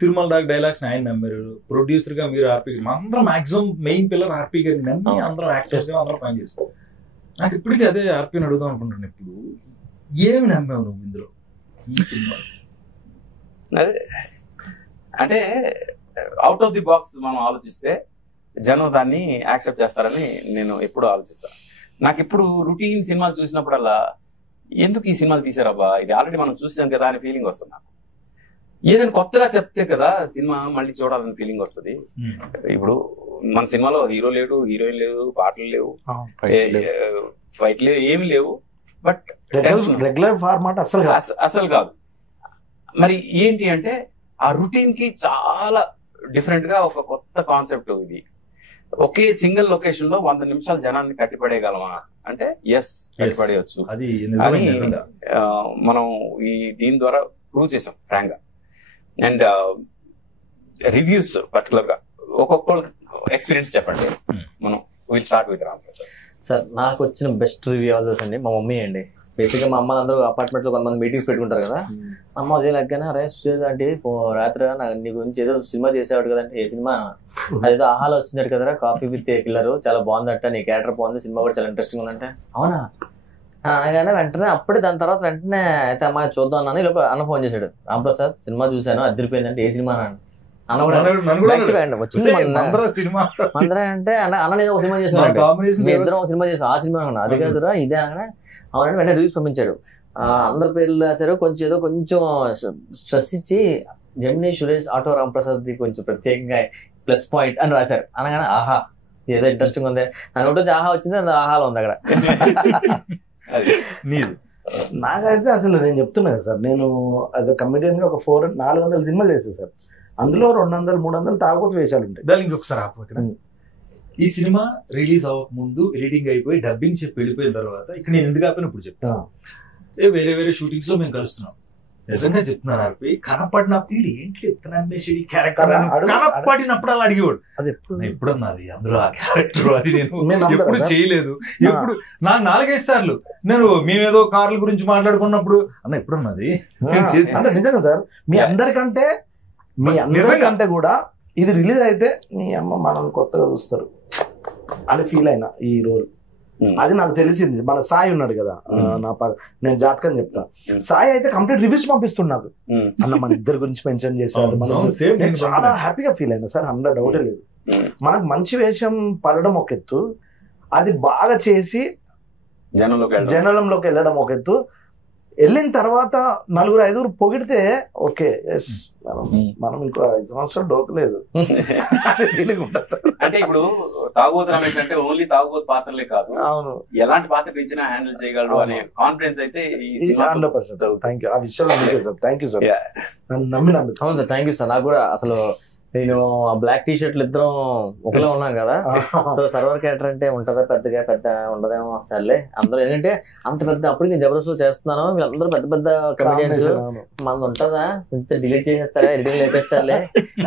తిరుమల రాక్ డైలాగ్స్ ఆయన నమ్మారు, ప్రొడ్యూసర్ గా మీరు ఆర్పి గారు, అందరం మాక్సిమం మెయిన్ పిల్లర్ ఆర్పి గారిని నమ్మి అందరం యాక్టర్స్ గా అందరం పనిచేస్తాం. నాకు ఇప్పటికీ అదే ఆర్పిని అడుగుదాం అనుకుంటాను, ఇప్పుడు ఏమి నమ్మావు నువ్వు ఇందులో ఈ సినిమా? అంటే అవుట్ ఆఫ్ ది బాక్స్ మనం ఆలోచిస్తే జనం దాన్ని యాక్సెప్ట్ చేస్తారని నేను ఎప్పుడు ఆలోచిస్తాను. నాకు ఇప్పుడు రొటీన్ సినిమాలు చూసినప్పుడల్లా ఎందుకు ఈ సినిమాలు తీసారబ్బా, ఇది ఆల్రెడీ మనం చూసాం కదా అని ఫీలింగ్ వస్తుంది నాకు. ఏదైనా కొత్తగా చెప్తే కదా సినిమా మళ్ళీ చూడాలని ఫీలింగ్ వస్తుంది. ఇప్పుడు మన సినిమాలో హీరో లేడు, హీరోయిన్ లేదు, పాటలు లేవు, ఫైట్ లేవు, ఏమి లేవు, బట్ రెగ్యులర్ ఫార్మాట్ అసలు కాదు. మరి ఏంటి అంటే ఆ రొటీన్ కి చాలా డిఫరెంట్ గా ఒక కొత్త కాన్సెప్ట్. ఇది ఒకే సింగిల్ లొకేషన్ లో 100 నిమిషాలు జనాన్ని కట్టిపడేయగలమా అంటే ఎస్, కట్టిపడేయచ్చు. అది మనం ఈ దీని ద్వారా ప్రూవ్ చేసాం ఫ్రాంక్ గా. అండ్ రివ్యూస్ పర్టికులర్ గా ఒక్కొక్క ఎక్స్పీరియన్స్ చెప్పండి. మనం will start with Ram Prasad sir. నాకు వచ్చిన బెస్ట్ రివ్యూ ఆల్సోస్ అండి మా మమ్మీ అండి. బేసిక్గా మా అమ్మ అందరూ అపార్ట్మెంట్ లో కొంతమంది మీటింగ్స్ పెట్టుకుంటారు కదా, అమ్మ అదే లగ్గానే అరే సుచేత అంటే రాత్రి నీ గురించి ఏదో సినిమా చేసేవాడు కదంటే, ఏ సినిమా అదేదో ఆహాలో వచ్చిందట కదరా కాఫీ విత్ కిల్లర్, చాలా బాగుందట, నీ క్యారెక్టర్ బాగుంది, సినిమా కూడా చాలా ఇంట్రెస్టింగ్ ఉందంటే అవునా అనగానే వెంటనే అప్పుడే దాని తర్వాత వెంటనే అయితే అమ్మ చూద్దాం అన్న లోపల అన్న ఫోన్ చేశాడు, రామ్ ప్రసాద్ సినిమా చూశాను అదిరిపోయిందంటే ఏ సినిమా అన్న కూడా వచ్చింది అందరూ అంటే అన్న నేను ఒక సినిమా చేసాను, మీ ఇద్దరం ఒక సినిమా చేసాం, ఆ సినిమా అన్నా అది కాదురా ఇదే అనగానే అవునంటే వెంటనే రివ్యూస్ పంపించాడు. అందరి పేర్లు రాశారు, కొంచెం స్ట్రెస్ ఇచ్చి జెమినీ సురేష్ ఆటో రామ్ ప్రసాద్ కొంచెం ప్రత్యేకంగా ప్లస్ పాయింట్ అని రాశారు. అనగానే ఆహా ఏదో ఇంట్రెస్టింగ్ ఉంది అని ఒకటి ఆహా వచ్చింది, అది ఆహాలో ఉంది అక్కడ. నాకైతే అసలు నేను చెప్తున్నా కదా సార్, నేను యాజ్ అ కమెడియన్ గా ఒక 400 సినిమాలు చేస్తాను సార్. అందులో 200-300 తాగుబోతు వేషాలు ఉంటాయి. దాని ఇంకొకసారి ఈ సినిమా రిలీజ్ అవ్వక ముందు ఎడిటింగ్ అయిపోయి డబ్బింగ్ చెప్పి వెళ్ళిపోయిన తర్వాత ఇక్కడ నేను ఎందుకు ఆపిన ఇప్పుడు చెప్తా, వేరే షూటింగ్స్ లో మేము కలుస్తున్నాం. నిజంగా చెప్తున్నాను ఆర్పి, కనపడినప్పుడు ఏంటి ఎత్తనమ్మేసి క్యారెక్టర్ కనపడినప్పుడు అలా అడిగేవాడు, అది ఎప్పుడన్నది అందులో ఆ క్యారెక్టర్, అది నేను ఎప్పుడు చేయలేదు. ఎప్పుడు నాకు 4-5 సార్లు నేను మేమేదో కార్ల గురించి మాట్లాడుకున్నప్పుడు అన్న ఎప్పుడున్నది అంటే నిజంగా సార్ మీ అందరికంటే కూడా ఇది రిలీజ్ అయితే మీ అమ్మ మనం కొత్తగా చూస్తారు అని ఫీల్ అయినా ఈ రోల్ అది నాకు తెలిసింది. మన సాయి ఉన్నాడు కదా, నేను జాతకం చెప్తా, సాయి అయితే కంప్లీట్ రివ్యూస్ పంపిస్తున్నాడు అన్న మన ఇద్దరి గురించి మెన్షన్ చేశారు. నేను చాలా హ్యాపీగా ఫీల్ అయినా సార్, 100 డౌటే లేదు. మనకు మంచి వేషం పడడం ఒక ఎత్తు, అది బాగా చేసి జనంలోకి వెళ్ళడం ఒక ఎత్తు, వెళ్ళిన తర్వాత 4-5 పొగిడితే ఓకే మనం ఇంకో 5 సంవత్సరాలు డోకలేదు. అంటే ఇప్పుడు తాగుబోతు రమేష్ అంటే ఓన్లీ తాగుబోతు పాత్రలే కాదు, అవును, ఎలాంటి పాత్ర ఇచ్చినా హ్యాండిల్ చేయగలడు అనే కాన్ఫిడెన్స్ అయితే 100%. థ్యాంక్ యూ, ఆ విషయంలో సార్ థ్యాంక్ యూ సార్, నన్ను నమ్మినందుకు. అవును సార్, థ్యాంక్ యూ సార్. నాకు కూడా అసలు నేను బ్లాక్ టీ షర్ట్లు ఇద్దరం ఒకలా ఉన్నాం కదా, సో సర్వర్ క్యారెక్టర్ అంటే ఉంటుందా పెద్ద ఉండదేమో, సర్లే అందరూ ఏంటంటే అంత పెద్ద, అప్పుడు నేను జబర్దస్త్ చేస్తున్నాను, వీళ్ళందరూ పెద్ద పెద్ద కమెడియన్స్, మనది ఉంటుందా డిలీట్ చేసేస్తారా, ఎడిటింగ్ లేపేస్తారులే,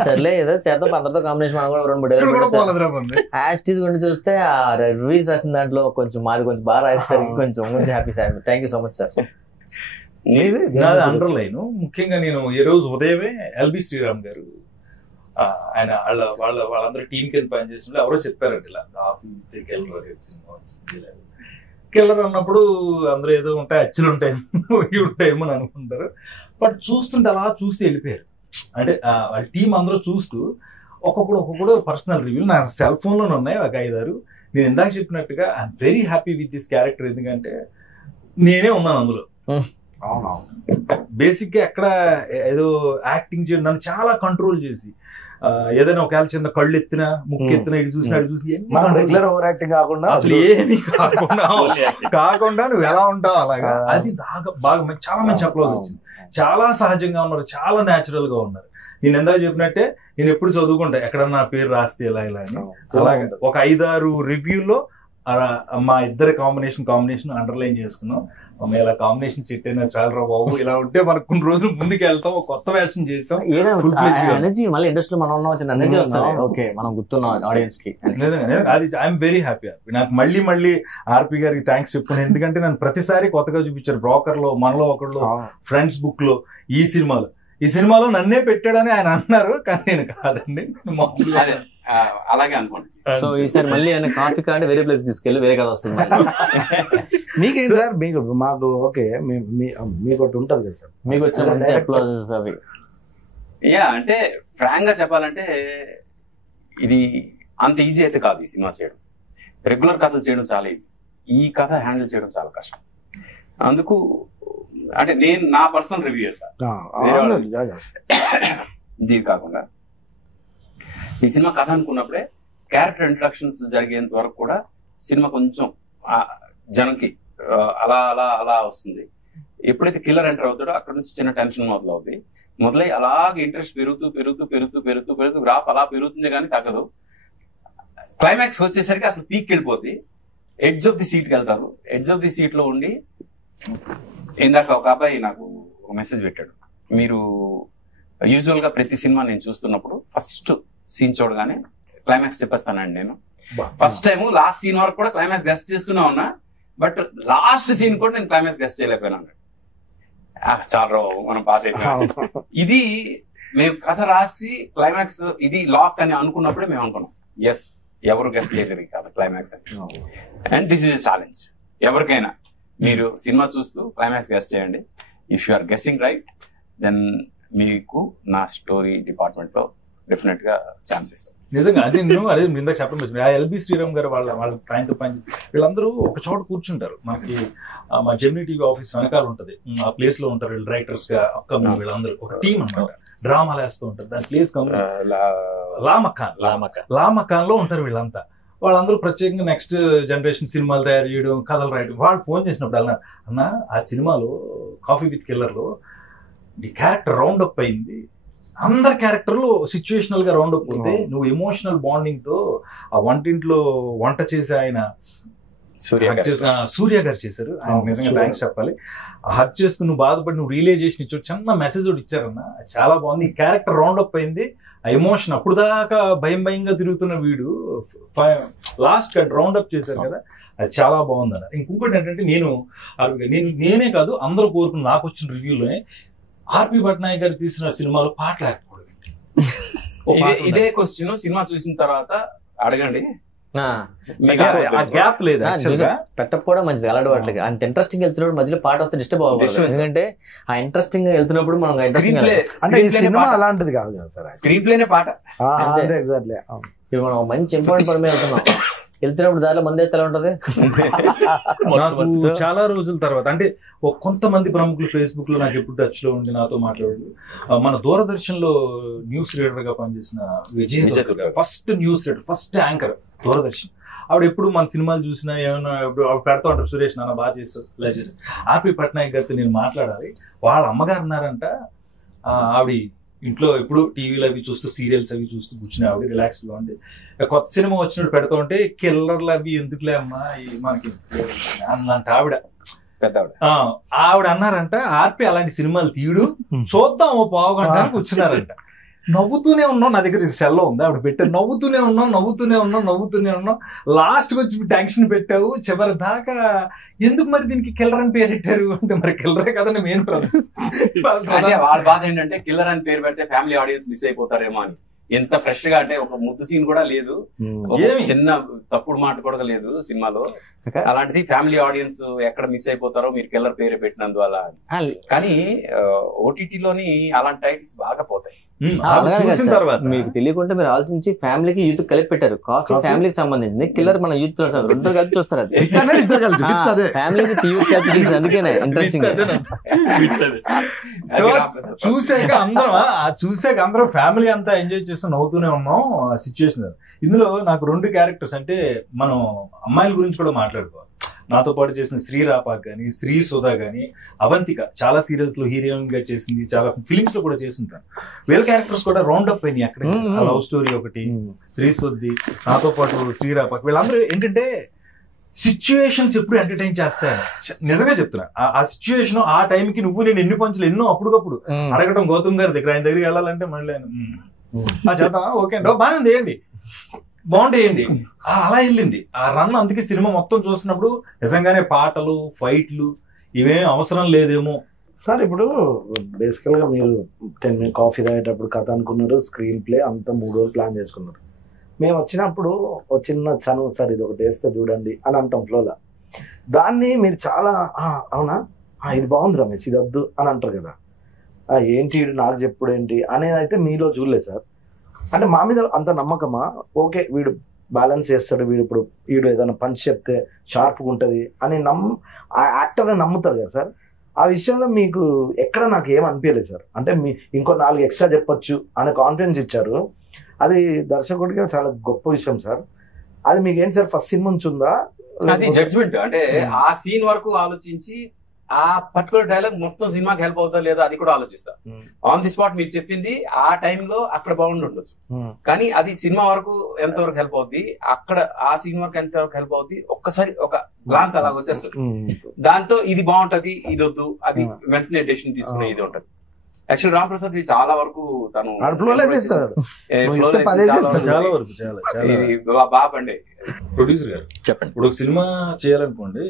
సర్లే ఏదో చేద్దాం అందరితో కాంబినేషన్, మనం కూడా 2-3 హ్యాష్ గురించి చూస్తే ఆ రివ్యూస్ రాసిన దాంట్లో కొంచెం మాది కొంచెం బాగా రాస్తారు, కొంచెం happy sir. Thank you so much sir. Underline ముఖ్యంగా నేను ఈ రోజు ఉదయమే ఎల్బి శ్రీరామ్ గారు ఆయన వాళ్ళందరూ టీం కింద పనిచేసినప్పుడు ఎవరో చెప్పారంట, ఇలా కిల్లర్ అన్నప్పుడు అందరూ ఏదో ఉంటాయి, అచ్చులు ఉంటాయేమో అని అనుకుంటారు. బట్ చూస్తుంటే అలా చూస్తూ వెళ్ళిపోయారు. అంటే వాళ్ళ టీం అందరూ చూస్తూ ఒక్కొక్కడు పర్సనల్ రివ్యూలు నా సెల్ ఫోన్లోనే ఉన్నాయి ఒక 5-6. నేను ఇందాక చెప్పినట్టుగా I'm very happy with this character, ఎందుకంటే నేనే ఉన్నాను అందులో. బేసిక్ గా ఎక్కడ ఏదో యాక్టింగ్ చేయడం, నన్ను చాలా కంట్రోల్ చేసి, ఏదైనా ఒకవేళ చిన్న కళ్ళు ఎత్తినా ముక్కు ఎత్తినా ఇటు చూసినా ఇటు చూసి రెగ్యులర్ ఓవర్ యాక్టింగ్ కాకుండా అసలు ఏమీ కాకుండా నువ్వు ఎలా ఉంటావు అలాగా, అది బాగా చాలా మంచి అప్లోజ్ వచ్చింది. చాలా సహజంగా ఉన్నారు, చాలా న్యాచురల్ గా ఉన్నారు. నేను ఎందాక చెప్పినట్టే నేను ఎప్పుడు చదువుకుంటా ఎక్కడన్నా నా పేరు రాస్తే ఇలా అని, అలాగే ఒక 5-6 రివ్యూలో మా ఇద్దరు కాంబినేషన్ అండర్లైన్ చేసుకున్నాం. ఇలా కాంబినేషన్ సెట్ అయినా చాలా బాబు, ఇలా ఉంటే మనకు కొన్ని రోజులు ముందుకు వెళ్తాం, కొత్త వేషన్ చేస్తాం, ఎనర్జీ మళ్ళీ ఇండస్ట్రీలో మనం ఉన్న వచ్చిన ఎనర్జీ వస్తుంది. ఓకే మనం గుర్తున్నాం ఆడియన్స్ కి, అది ఐఎమ్ వెరీ హ్యాపీ. నాకు మళ్ళీ ఆర్పి గారికి థ్యాంక్స్ చెప్పుకున్నాను, ఎందుకంటే నన్ను ప్రతిసారి కొత్తగా చూపించారు. బ్రోకర్ లో, మనలో ఒకళ్ళు, ఫ్రెండ్స్ బుక్ లో, ఈ సినిమాలో నన్నే పెట్టాడని ఆయన అన్నారు, కానీ నేను కాదండి, అలాగే అనుకోండి. సో ఈసారి మళ్ళీ ఆయన కాఫీ కాంటే వేరే ప్లేస్ తీసుకెళ్ళి వేరే కథ వస్తుంది. మీకేం సార్, మాకు ఓకే, మీకు ఒకటి ఉంటుంది కదా సార్, మీకు వచ్చే అప్లాజెస్ అవి. అంటే ఫ్రాంక్ గా చెప్పాలంటే ఇది అంత ఈజీ అయితే కాదు. ఈ సినిమా చేయడం, రెగ్యులర్ కథలు చేయడం చాలా ఈజీ, ఈ కథ హ్యాండిల్ చేయడం చాలా కష్టం. అందుకు అంటే నేను నా పర్సనల్ రివ్యూ చేస్తాను. ఇది కాకుండా ఈ సినిమా కథ అనుకున్నప్పుడే క్యారెక్టర్ ఇంట్రడక్షన్స్ జరిగేంత వరకు కూడా సినిమా కొంచెం జనంకి అలా అలా అలా వస్తుంది. ఎప్పుడైతే కిల్లర్ ఎంటర్ అవుతాడో అక్కడ నుంచి చిన్న టెన్షన్ మొదలై అలాగే ఇంట్రెస్ట్ పెరుగుతూ గ్రాఫ్ అలా పెరుగుతుంది కానీ తగ్గదు. క్లైమాక్స్ వచ్చేసరికి అసలు పీక్ వెళ్ళిపోద్ది. ఎడ్జ్ ఆఫ్ ది సీట్కి వెళ్తారు. ఎడ్జ్ ఆఫ్ ది సీట్ లో ఉండి ఇందాక ఒక అబ్బాయి నాకు ఒక మెసేజ్ పెట్టాడు, మీరు యూజువల్ గా ప్రతి సినిమా నేను చూస్తున్నప్పుడు ఫస్ట్ సీన్ చూడగానే క్లైమాక్స్ చెప్పేస్తానండి. నేను ఫస్ట్ టైం లాస్ట్ సీన్ వరకు కూడా క్లైమాక్స్ గెస్ట్ చేస్తూనే ఉన్నా, బట్ లాస్ట్ సీన్ కూడా నేను క్లైమాక్స్ గెస్ట్ చేయలేకపోయినా. చాలా మనం పాస్ అయిపోయాం. ఇది మేము కథ రాసి క్లైమాక్స్ ఇది లాక్ అని అనుకున్నప్పుడే మేము అనుకున్నాం, ఎస్ ఎవరు గెస్ట్ చేయలేరు కదా క్లైమాక్స్ అని. అండ్ దిస్ ఇస్ ఛాలెంజ్ ఎవరికైనా. మీరు సినిమా చూస్తూ క్లైమాక్స్ గెస్ట్ చేయండి. If you are guessing right then మీకు నా స్టోరీ డిపార్ట్మెంట్ లో డెఫినెట్ గా ఛాన్స్ ఇస్తాం. నిజంగా అదే ఇందాక చెప్పడం ఆ ఎల్బి శ్రీరామ్ గారు వాళ్ళ ఆయనతో పని వీళ్ళందరూ ఒక చోట కూర్చుంటారు. మనకి మా జెమినీ టీవీ ఆఫీస్ వెనకాల ఉంటది, ఆ ప్లేస్ లో ఉంటారు వీళ్ళు రైటర్స్ గా అప్కమింగ్ వీళ్ళందరూ ఒక టీం అన్నమాట. డ్రామాలు వేస్తూ ఉంటారు. దాని ప్లేస్ లామకాన్ లో ఉంటారు వీళ్ళంతా. వాళ్ళందరూ ప్రత్యేకంగా నెక్స్ట్ జనరేషన్ సినిమాలు తయారు చేయడం, కథలు రాయడం. వాళ్ళు ఫోన్ చేసినప్పుడు అన్నారు, అన్న ఆ సినిమాలో కాఫీ విత్ కిల్లర్ లో నీ క్యారెక్టర్ రౌండ్ అప్ అయింది, అందరి క్యారెక్టర్లు సిచ్యువేషనల్ గా రౌండ్ అప్ అవుతాయి, నువ్వు ఎమోషనల్ బాండింగ్ తో ఆ వంటింట్లో వంట చేసి ఆయన సూర్య గారు చేశారు. ఆయన నిజంగా థ్యాంక్స్ చెప్పాలి. హక్ చేసుకుని నువ్వు బాధపడి నువ్వు రియలైజేషన్ ఇచ్చావు, చిన్న మెసేజ్ ఒకటి ఇచ్చారన్న, చాలా బాగుంది. ఈ క్యారెక్టర్ రౌండ్ అప్ అయింది, ఆ ఎమోషన్ అప్పుడు దాకా భయంగా తిరుగుతున్న వీడు లాస్ట్ రౌండ్ అప్ చేశారు కదా, అది చాలా బాగుంది అన్న. ఇంకొకటి ఏంటంటే నేనే కాదు అందరూ కోరుకుని నాకు వచ్చిన రివ్యూలోనే ఆర్పి పట్నాయక్ గారు తీసిన సినిమాలో పాటలు లేకపోవడం. ఇదే క్వశ్చన్ సినిమా చూసిన తర్వాత అడగండి, ఆ గ్యాప్ లేదు పెట్టకపోవడం మంచిది అలాంటి వాటికి. అంత ఇంట్రెస్టింగ్ వెళ్తున్నప్పుడు మధ్యలో పాట వస్తే డిస్టర్బ్ అవ్వదు, ఎందుకంటే ఆ ఇంట్రెస్టింగ్ వెళ్తున్నప్పుడు మనం అంటే ఈ సినిమా అలాంటిది కాదు కదా సార్, స్క్రీన్ ప్లేనే పాట. ఎగ్జాక్ట్లీ. ఇప్పుడు మనం మంచి ఇంపార్టెంట్ పని మీద వెళ్తున్నాం, వెళ్తున్నప్పుడు దారిలో మంది ఎత్తలా ఉంటది. చాలా రోజుల తర్వాత అంటే కొంతమంది ప్రముఖులు ఫేస్బుక్ లో నాకు ఎప్పుడు టచ్ లో ఉండి నాతో మాట్లాడు, మన దూరదర్శన్ లో న్యూస్ రీడర్ గా పనిచేసిన Vijay, first news reader, first anchor Doordarshan. ఆవిడ ఎప్పుడు మన సినిమాలు చూసినా ఏమైనా ఆవిడ పెడతా ఉంటారు, సురేష్ నాన్న బాగా చేస్తారు ఇలా చేస్తారు. ఆర్పి పట్నాయక్ గారితో నేను మాట్లాడాలి, వాళ్ళ అమ్మగారు ఉన్నారంట, ఆవిడ ఇంట్లో ఎప్పుడు టీవీలు అవి చూస్తూ సీరియల్స్ అవి చూస్తూ కూర్చుని ఆవిడ రిలాక్స్ గా ఉండి కొత్త సినిమా వచ్చినట్టు పెడతా ఉంటే కిల్లర్లు అవి ఎందుకులే అమ్మా మనకి అన్నంట ఆవిడ. ఆవిడ అన్నారంట ఆర్పి అలాంటి సినిమాలు తీయడు, చూద్దాం ఓ పావు గంట కూర్చున్నారంట. నవ్వుతూనే ఉన్నాం, నా దగ్గర సెల్లో ఉంది ఆవిడ పెట్టారు, నవ్వుతూనే ఉన్నాం లాస్ట్ కి వచ్చి టెన్షన్ పెట్టావు చివరి దాకా, ఎందుకు మరి దీనికి కిల్లర్ అని పేరు పెట్టారు అంటే మరి కిల్లరే కదా మెయిన్ ప్రాబ్లం. వాళ్ళ బాధ ఏంటంటే కిల్లర్ అని పేరు పెడితే ఫ్యామిలీ ఆడియన్స్ మిస్ అయిపోతారేమో అని. ఎంత ఫ్రెష్ గా అంటే ఒక ముద్దు సీన్ కూడా లేదు, చిన్న తప్పుడు మాట కూడా లేదు సినిమాలో. అలాంటిది ఫ్యామిలీ ఆడియన్స్ ఎక్కడ మిస్ అయిపోతారో మీరు కిల్లర్ పేరు పెట్టినందువల్ల. కానీ ఓటీటీలోని అలాంటి టైటిల్స్ బాగా పోతాయి. చూసిన తర్వాత మీకు తెలియకుండా మీరు ఆలోచించి ఫ్యామిలీకి యూత్ కలిపి పెట్టారు. కాఫీ ఫ్యామిలీకి సంబంధించింది, కిల్లర్ మన యూత్ ఇద్దరు కలిపి చూస్తారు. అది ఫ్యామిలీకి యూత్ కలిపి చూసి అందుకేనే ఇంట్రెస్టింగ్. సో చూసాక అందరం ఫ్యామిలీ అంతా ఎంజాయ్ చేస్తూ నవ్వుతూనే ఉన్నాం ఆ సిచ్యువేషన్. ఇందులో నాకు 2 క్యారెక్టర్స్ అంటే మనం అమ్మాయిల గురించి కూడా మాట్లాడుకోవాలి. నాతో పాటు చేసిన శ్రీ రాపాక్ గానీ, శ్రీ సుధా గానీ, అవంతిక చాలా సీరియల్స్ లో హీరోయిన్ గా చేసింది, చాలా ఫిలిమ్స్ లో కూడా చేస్తుంటాను. వీళ్ళ క్యారెక్టర్స్ కూడా రౌండ్ అప్ అయినాయి అక్కడ. లవ్ స్టోరీ ఒకటి, శ్రీ సుద్ది, నాతో పాటు శ్రీ రాపాక్, వీళ్ళందరూ ఏంటంటే సిచ్యువేషన్స్ ఎప్పుడు ఎంటర్టైన్ చేస్తాయని నిజంగా చెప్తున్నా. ఆ సిచ్యువేషన్ ఆ టైంకి నువ్వు నేను ఎన్ని పంచులు ఎన్నో అప్పుడుకప్పుడు అడగటం గౌతమ్ గారి దగ్గర, ఆయన దగ్గరికి వెళ్ళాలంటే మళ్ళీ చేద్దాం ఓకే అంటే బాగుంది వేయండి బాగుంటాయండి అలా వెళ్ళింది ఆ రన్. అందుకే సినిమా మొత్తం చూసినప్పుడు నిజంగానే పాటలు ఫైట్లు ఇవేం అవసరం లేదేమో సార్. ఇప్పుడు బేసికల్ గా మీరు 10 minutes కాఫీ తాగేటప్పుడు కథ అనుకున్నారు, స్క్రీన్ ప్లే అంతా 3 రోజులు ప్లాన్ చేసుకున్నారు. మేము వచ్చినప్పుడు ఒక చిన్న చనువు సార్ ఇది ఒకటి వేస్తే చూడండి అని అంటాం ఫ్లోలో. దాన్ని మీరు చాలా అవునా ఇది బాగుంది రమేష్ ఇది వద్దు అని అంటారు కదా. ఏంటి నాకు చెప్పుడు ఏంటి అనేది అయితే మీలో చూడలేదు సార్. అంటే మా మీద అంత నమ్మకమా? ఓకే వీడు బ్యాలెన్స్ చేస్తాడు, వీడు ఏదైనా పంచ్ చెప్తే షార్ప్గా ఉంటుంది అని ఆ యాక్టర్ని నమ్ముతారు కదా సార్. ఆ విషయంలో మీకు ఎక్కడ నాకు ఏం అనిపించలేదు సార్. అంటే ఇంకో 4 ఎక్స్ట్రా చెప్పొచ్చు అనే కాన్ఫిడెన్స్ ఇచ్చారు. అది దర్శకుడిగా చాలా గొప్ప విషయం సార్. అది మీకు ఏంటి సార్ ఫస్ట్ సీన్ నుంచి ఉందా? అది జడ్జ్మెంట్ అంటే ఆ సీన్ వరకు ఆలోచించి ఆ పర్టికులర్ డైలాగ్ మొత్తం సినిమాకి హెల్ప్ అవుతా లేదా అది కూడా ఆలోచిస్తా. ఆన్ ది స్పాట్ మీరు చెప్పింది ఆ టైంలో అక్కడ బాగుండి ఉండొచ్చు, కానీ అది సినిమా వరకు ఎంతవరకు హెల్ప్ అవుద్ది, అక్కడ ఆ సీన్ వరకు ఎంతవరకు హెల్ప్ అవుద్ది ఒక్కసారి ఒక గ్లాన్స్ అలా వచ్చేస్తుంది. దాంతో ఇది బాగుంటది ఇది వద్దు అది వెంటనే డెసిషన్ తీసుకునే ఇది ఉంటది. యాక్చువల్ రామ్ ప్రసాద్ చాలా వరకు తను బాబండి. ప్రొడ్యూసర్ గారు చెప్పండి, ఇప్పుడు ఒక సినిమా చేయాలనుకోండి,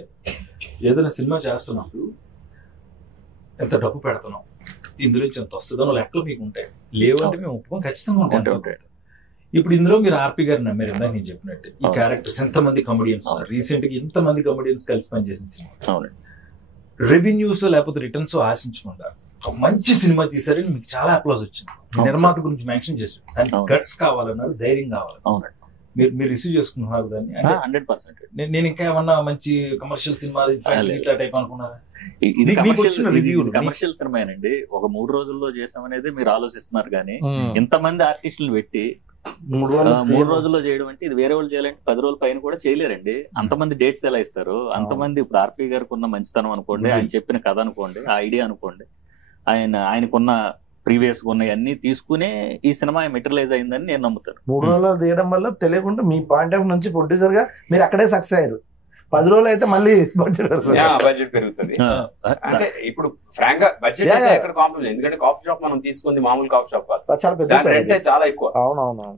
ఏదైనా సినిమా చేస్తున్నప్పుడు ఎంత డబ్బు పెడుతున్నాం, ఇందులో ఎంత వస్తుందో లెక్కలు మీకు ఉంటాయి. లేవంటే మేము ఒప్పుకొని ఖచ్చితంగా ఉంటాయి. ఇప్పుడు ఇందులో మీరు ఆర్పి గారు నమ్మారు, ఇందాక నేను చెప్పినట్టు ఈ క్యారెక్టర్స్ ఎంతమంది కమెడియన్స్ ఉన్నారు, రీసెంట్ గా ఇంతమంది కమెడియన్స్ కలిసి పనిచేసిన సినిమా. రెవెన్యూస్ లేకపోతే రిటర్న్స్ ఆశించకుండా మంచి సినిమా తీసారని మీకు చాలా అప్లాజ్ వచ్చింది. నిర్మాత గురించి మెన్షన్ చేశారు, దానికి గట్స్ కావాలన్నారు, ధైర్యం కావాలి. మీరు రిసీవ్ చేసుకున్నారు దాన్ని? 100%. నేను ఇంకా ఏమన్నా మంచి కమర్షియల్ సినిమా ఇట్లా టైప్ అనుకున్నారా? ఇది కమర్షియల్ సినిమానండి. ఒక 3 రోజుల్లో చేసామనేది మీరు ఆలోచిస్తున్నారు, కానీ ఇంతమంది ఆర్టిస్టులు పెట్టి 3 రోజుల్లో చేయడం అంటే ఇది వేరే వాళ్ళు చేయాలంటే 10 రోజుల పైన కూడా చేయలేరండి. అంతమంది డేట్స్ ఎలా ఇస్తారు? అంతమంది ఇప్పుడు ఆర్పి గారికి ఉన్న మంచితనం అనుకోండి, ఆయన చెప్పిన కథ అనుకోండి, ఆ ఐడియా అనుకోండి, ఆయనకున్న ప్రీవియస్ ఉన్నవన్నీ తీసుకునే ఈ సినిమా మెటీరియలైజ్ అయిందని నేను నమ్ముతాను. 3 రోజులు తీయడం వల్ల తెలియకుండా మీ పాయింట్ ఆఫ్ నుంచి ప్రొడ్యూసర్ గా మీరు అక్కడే సక్సెస్ అయ్యారు. 10 రోజులు అయితే మళ్ళీ బడ్జెట్ పెరుగుతుంది. అంటే ఇప్పుడు ఫ్రాంక్ గా బడ్జెట్ ఎక్కడ కాంప్రమైజ్, ఎందుకంటే కాఫీ షాప్ మనం తీసుకుంది మామూలు కాఫీ షాప్ కాదు, చాలా పెద్ద రెంట్ చాలా ఎక్కువ. అవునవును.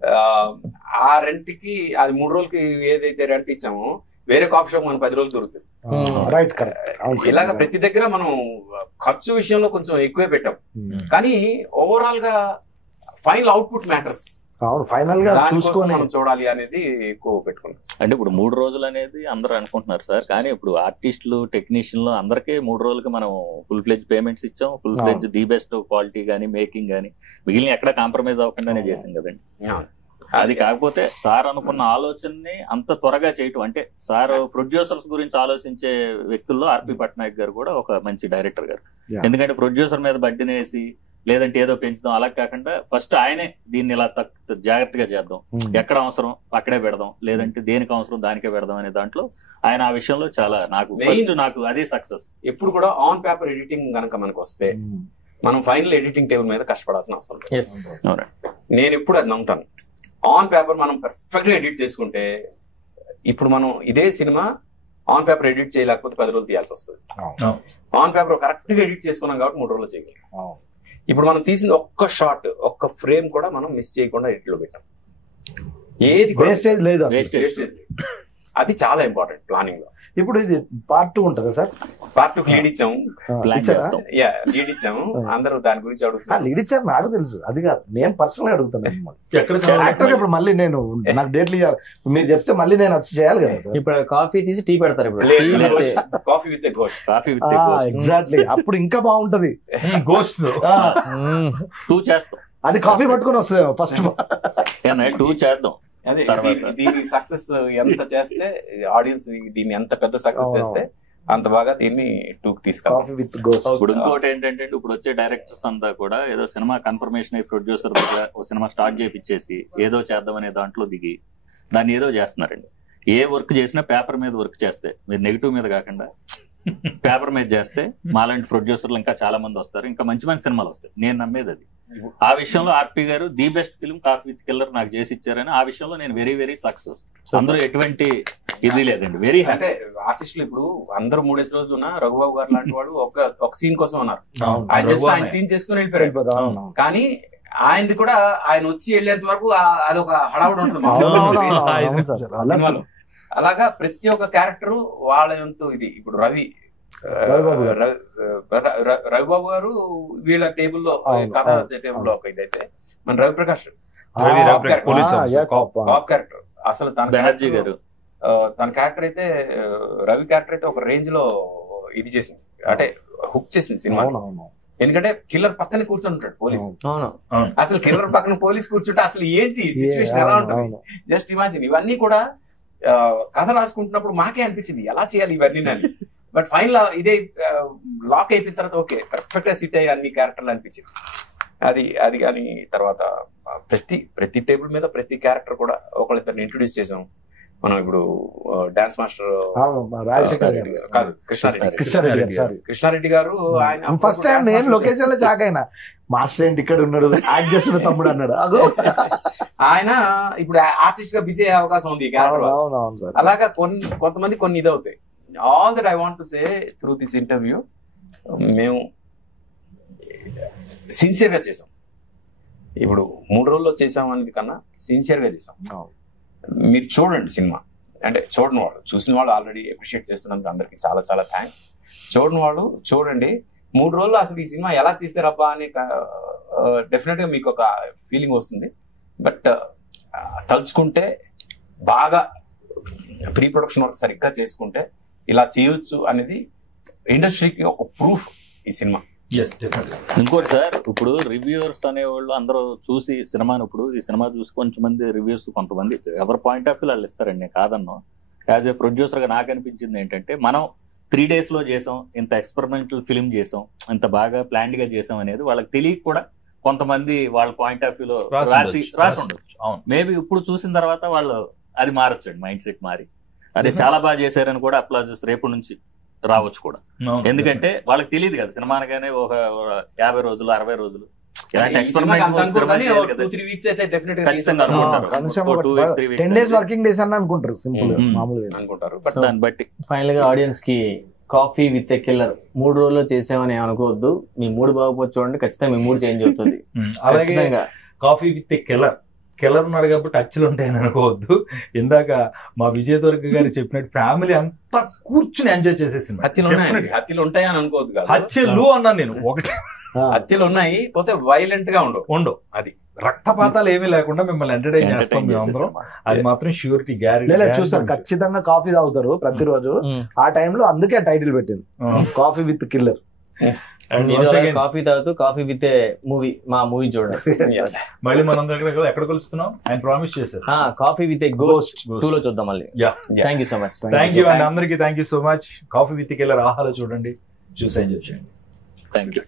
ఆ రెంట్ కి అది 3 రోజులకి ఏదైతే రెంట్ ఇచ్చామో వేరే కాఫీ షాప్ మనం 10 రోజులు దొరుకుతుంది. Right, correct. ఇలాగ ప్రతి దగ్గర మనం ఖర్చు విషయంలో కొంచెం ఎక్కువే పెట్టాం, కానీ ఓవరాల్ గా ఫైనల్ అవుట్పుట్ మ్యాటర్స్. అవును ఫైనల్ గా దానికోసం చూసుకొని మనం చూడాలి అనేది ఎక్కువ పెట్టుకున్నాం. అంటే ఇప్పుడు 3 రోజులు అనేది అందరూ అనుకుంటున్నారు సార్, కానీ ఇప్పుడు ఆర్టిస్టులు టెక్నీషియన్లు అందరికీ 3 రోజులకి మనం ఫుల్ ఫ్లెడ్జ్ పేమెంట్స్ ఇచ్చాం. Full fledged the best quality కానీ మేకింగ్ కానీ మిగిలిన ఎక్కడ కాంప్రమైజ్ అవ్వకుండానే చేసాం కదండి. అది కాకపోతే సార్ అనుకున్న ఆలోచనని అంత త్వరగా చేయటం, అంటే సార్ ప్రొడ్యూసర్స్ గురించి ఆలోచించే వ్యక్తుల్లో ఆర్పి పట్నాయక్ గారు కూడా ఒక మంచి డైరెక్టర్ గారు. ఎందుకంటే ప్రొడ్యూసర్ మీద బడ్డీని వేసి లేదంటే ఏదో పెంచుదాం అలా కాకుండా ఫస్ట్ ఆయనే దీన్ని ఇలా జాగ్రత్తగా చేద్దాం, ఎక్కడ అవసరం అక్కడే పెడదాం, లేదంటే దేనికి అవసరం దానికే పెడదాం అనే దాంట్లో ఆయన ఆ విషయంలో చాలా నాకు అదే సక్సెస్. ఎప్పుడు కూడా ఆన్ పేపర్ ఎడిటింగ్ గనక మనకు వస్తే మనం ఫైనల్ ఎడిటింగ్ టేబుల్ మీద కష్టపడాల్సిన అవసరం లేదు. నేను ఎప్పుడు అది నమ్ముతాను. ఆన్ పేపర్ మనం పర్ఫెక్ట్ గా ఎడిట్ చేసుకుంటే, ఇప్పుడు మనం ఇదే సినిమా ఆన్ పేపర్ ఎడిట్ చేయలేకపోతే 10 రోజులు తీయాల్సి వస్తుంది. ఆన్ పేపర్ కరెక్ట్ గా ఎడిట్ చేసుకున్నాం కాబట్టి 3 రోజులు చేయగలం. ఇప్పుడు మనం తీసిన ఒక్క షాట్ ఒక్క ఫ్రేమ్ కూడా మనం మిస్ చేయకుండా ఎడిట్ లో పెట్టాం. ఏది వేస్టేజ్ లేదు, అది చాలా ఇంపార్టెంట్ ప్లానింగ్ లో. ఇప్పుడు ఇది పార్ట్ 2 ఉంటుందా సార్? పార్ట్ 2 లీడ్ ఇచ్చాము, లీడ్ ఇచ్చాము. అందరూ దాని గురించి అడుగుతున్నారు. లీడ్ ఇచ్చారు నాకు తెలుసు, అది కాదు నేను పర్సనల్ గా అడుగుతాను. యాక్టర్ ఇప్పుడు మళ్ళీ నేను నాకు డేట్లు ఇవ్వాలి, మీరు చెప్తే మళ్ళీ నేను వచ్చి చేయాలి కదా సార్. ఇప్పుడు కాఫీ తీసి టీ పెడతారు, కాఫీ విత్ గోస్ట్. ఎగ్జాక్ట్లీ, అప్పుడు ఇంకా బాగుంటది. గోస్ట్ 2 చేస్తాం, అది కాఫీ పట్టుకొని వస్తుంది ఫస్ట్ 2 చేద్దాం. దీని సక్సెస్ ఎంత చేస్తే ఆడియన్స్ దీన్ని ఎంత పెద్ద సక్సెస్ చేస్తే అంత బాగా దీన్ని 2కి తీసుకెళ్తాం. ఇప్పుడు ఇంకోటి ఏంటంటే ఇప్పుడు వచ్చే డైరెక్టర్స్ అంతా కూడా ఏదో సినిమా కన్ఫర్మేషన్ అయ్యి ప్రొడ్యూసర్ ఒక సినిమా స్టార్ట్ చేయించేసి ఏదో చేద్దామనే దాంట్లో దిగి దాన్ని ఏదో చేస్తున్నారండి. ఏ వర్క్ చేసినా పేపర్ మీద వర్క్ చేస్తే, మీరు నెగిటివ్ మీద కాకుండా పేపర్ మీద చేస్తే మాలాంటి ప్రొడ్యూసర్లు ఇంకా చాలా మంది వస్తారు, ఇంకా మంచి మంచి సినిమాలు వస్తాయి. నేను నమ్మేది అది. ఆ విషయంలో ఆర్పి గారు the best film coffee with killer నాకు చేసి ఇచ్చారని ఆ విషయంలో నేను వెరీ వెరీ సక్సెస్. అందులో ఎటువంటి ఇది లేదండి, వెరీ అంటే ఆర్టిస్టులు ఇప్పుడు అందరూ 3 రోజులు ఉన్న రఘుబాబు గారు లాంటి వాడు ఒక సీన్ కోసం ఉన్నారు. ఆయన జస్ట్ ఆయన సీన్ చేసుకుని వెళ్ళిపోయారు. కానీ ఆయనది కూడా ఆయన వచ్చి వెళ్ళేంత వరకు అదొక హడావుడు ఉంటుంది. అలాగా ప్రతి ఒక్క క్యారెక్టర్ వాళ్ళ ఎంతో ఇది. ఇప్పుడు రవిబాబు గారు వీళ్ళ టేబుల్లో కథ టేబుల్లో ఒక ఇదైతే మన రవిప్రకాష్ టాప్ క్యారెక్టర్. అసలు తన క్యారెక్టర్ అయితే రవి క్యారెక్టర్ అయితే ఒక రేంజ్ లో ఇది చేసింది, అంటే హుక్ చేసింది సినిమా. ఎందుకంటే కిల్లర్ పక్కనే కూర్చుంటాడు పోలీస్. అసలు కిల్లర్ పక్కన పోలీస్ కూర్చుంటే అసలు ఏంటి సిచ్యువేషన్ ఎలా ఉంటుంది జస్ట్ ఇమాజిన్. ఇవన్నీ కూడా కథ రాసుకుంటున్నప్పుడు మాకే అనిపించింది ఎలా చేయాలి ఇవన్నీ అని. బట్ ఫైనల్ ఇదే లాక్ అయిపోయిన తర్వాత ఓకే పర్ఫెక్ట్ గా సిట్ అయ్యి అన్ని క్యారెక్టర్లు అనిపించింది. అది కానీ తర్వాత ప్రతి టేబుల్ మీద ప్రతి క్యారెక్టర్ కూడా ఒకళ్ళిద్దరిని ఇంట్రొడ్యూస్ చేసాం మనం. ఇప్పుడు డాన్స్ మాస్టర్ కాదు కృష్ణారెడ్డి గారు, ఆయన ఫస్ట్ టైం నేను లొకేషన్ లో షాక్ అయినా, మాస్టర్ ఏంటి ఇక్కడ ఉన్నాడు, యాక్ట్ చేస్తున్న తమ్ముడు అన్నాడు. ఆయన ఇప్పుడు ఆర్టిస్ట్ గా బిజీ అయ్యే అవకాశం ఉంది. అలాగా కొంతమంది కొన్ని ఇదవుతాయి. All that I want to say through this interview, మేము సిన్సియర్ గా చేసాం. ఇప్పుడు 3 రోజుల్లో చేసాం అనేది కన్నా సిన్సియర్ గా చేసాం. మీరు చూడండి సినిమా, అంటే చూడని వాళ్ళు, చూసిన వాళ్ళు ఆల్రెడీ అప్రిషియేట్ చేస్తున్నందుకు అందరికి చాలా చాలా థ్యాంక్స్. చూడని వాళ్ళు చూడండి. 3 రోజుల్లో అసలు ఈ సినిమా ఎలా తీస్తే రబ్బా అని డెఫినెట్ గా మీకు ఒక ఫీలింగ్ వస్తుంది. బట్ తలుచుకుంటే బాగా ప్రీ ప్రొడక్షన్ వర్క్ సరిగ్గా చేసుకుంటే ఇలా చేయొచ్చు అనేది ఇండస్ట్రీకి ఒక ప్రూఫ్ ఈ సినిమా. ఇంకోటి సార్, ఇప్పుడు రివ్యూవర్స్ అనేవాళ్ళు అందరూ చూసి సినిమాను, ఇప్పుడు ఈ సినిమా చూసి కొంచెం మంది రివ్యూస్ కొంతమంది ఎవరి పాయింట్ ఆఫ్ వ్యూ వాళ్ళు ఇస్తారండి, కాదన్నో. యాజ్ ఏ ప్రొడ్యూసర్ గా నాకు అనిపించింది ఏంటంటే, మనం 3 days లో చేసాం, ఇంత ఎక్స్పెరిమెంటల్ ఫిల్మ్ చేసాం, ఇంత బాగా ప్లాన్డ్ గా చేసాం అనేది వాళ్ళకి తెలియక కూడా కొంతమంది వాళ్ళ పాయింట్ ఆఫ్ వ్యూలో రాసి ఉండొచ్చు. మేబీ ఇప్పుడు చూసిన తర్వాత వాళ్ళు అది మారొచ్చండి, మైండ్ సెట్ మారి అదే చాలా బాగా చేశారని కూడా అప్లాజెస్ రేపు నుంచి రావచ్చు కూడా. ఎందుకంటే వాళ్ళకి తెలియదు కదా సినిమా అనగానే ఒక 50 రోజులు 60 రోజులు ఇలాంటి ఎక్స్పెరిమెంట్ అనుకుంటారు. దాన్ని బట్టి ఫైనల్ గా ఆడియన్స్ కి కాఫీ విత్ ఎ కిల్లర్ 3 రోజుల్లో చేసామని అనుకోవద్దు. మీ మూడు బాగుపోతే చూడండి, ఖచ్చితంగా మీ మూడు చేంజ్ అవుతుంది. అలాగే కాఫీ విత్ ఎ కిల్లర్ ఉన్నాడు కాబట్టి హత్యలు ఉంటాయని అనుకోవద్దు. ఇందాక మా విజయ్ దుర్గ గారు చెప్పినట్టు ఫ్యామిలీ అంతా కూర్చుని ఎంజాయ్ చేసేసింది. హత్యలు ఉంటాయని అనుకోవద్దు. హత్యలు అన్నాను నేను. ఒకటి హత్యలు ఉన్నాయి, పోతే వైలెంట్ గా ఉండవు. అది రక్తపాతాలు ఏమీ లేకుండా మిమ్మల్ని ఎంటర్టైన్ చేస్తాం మేమందరం. అది మాత్రం ష్యూరిటీ గ్యారెంటీ. చూస్తారు ఖచ్చితంగా కాఫీ తాగుతారు ప్రతిరోజు. ఆ టైంలో అందుకే టైటిల్ పెట్టింది కాఫీ విత్ కిల్లర్. కాఫీ తాగుతూ కాఫీ విత్ మూవీ, మా మూవీ చూడండి. మళ్ళీ మనం ఎక్కడ కలుస్తున్నాం ఆయన ప్రామిస్ చేశారు. కాఫీ విత్ గోస్ట్ 2 లో చూద్దాం మళ్ళీ. Thank you so much. Thank you అండి అందరికి. Thank you so much. Coffee with killer ఆహాలో చూడండి, చూసి ఎంజాయ్ చేయండి. Thank you.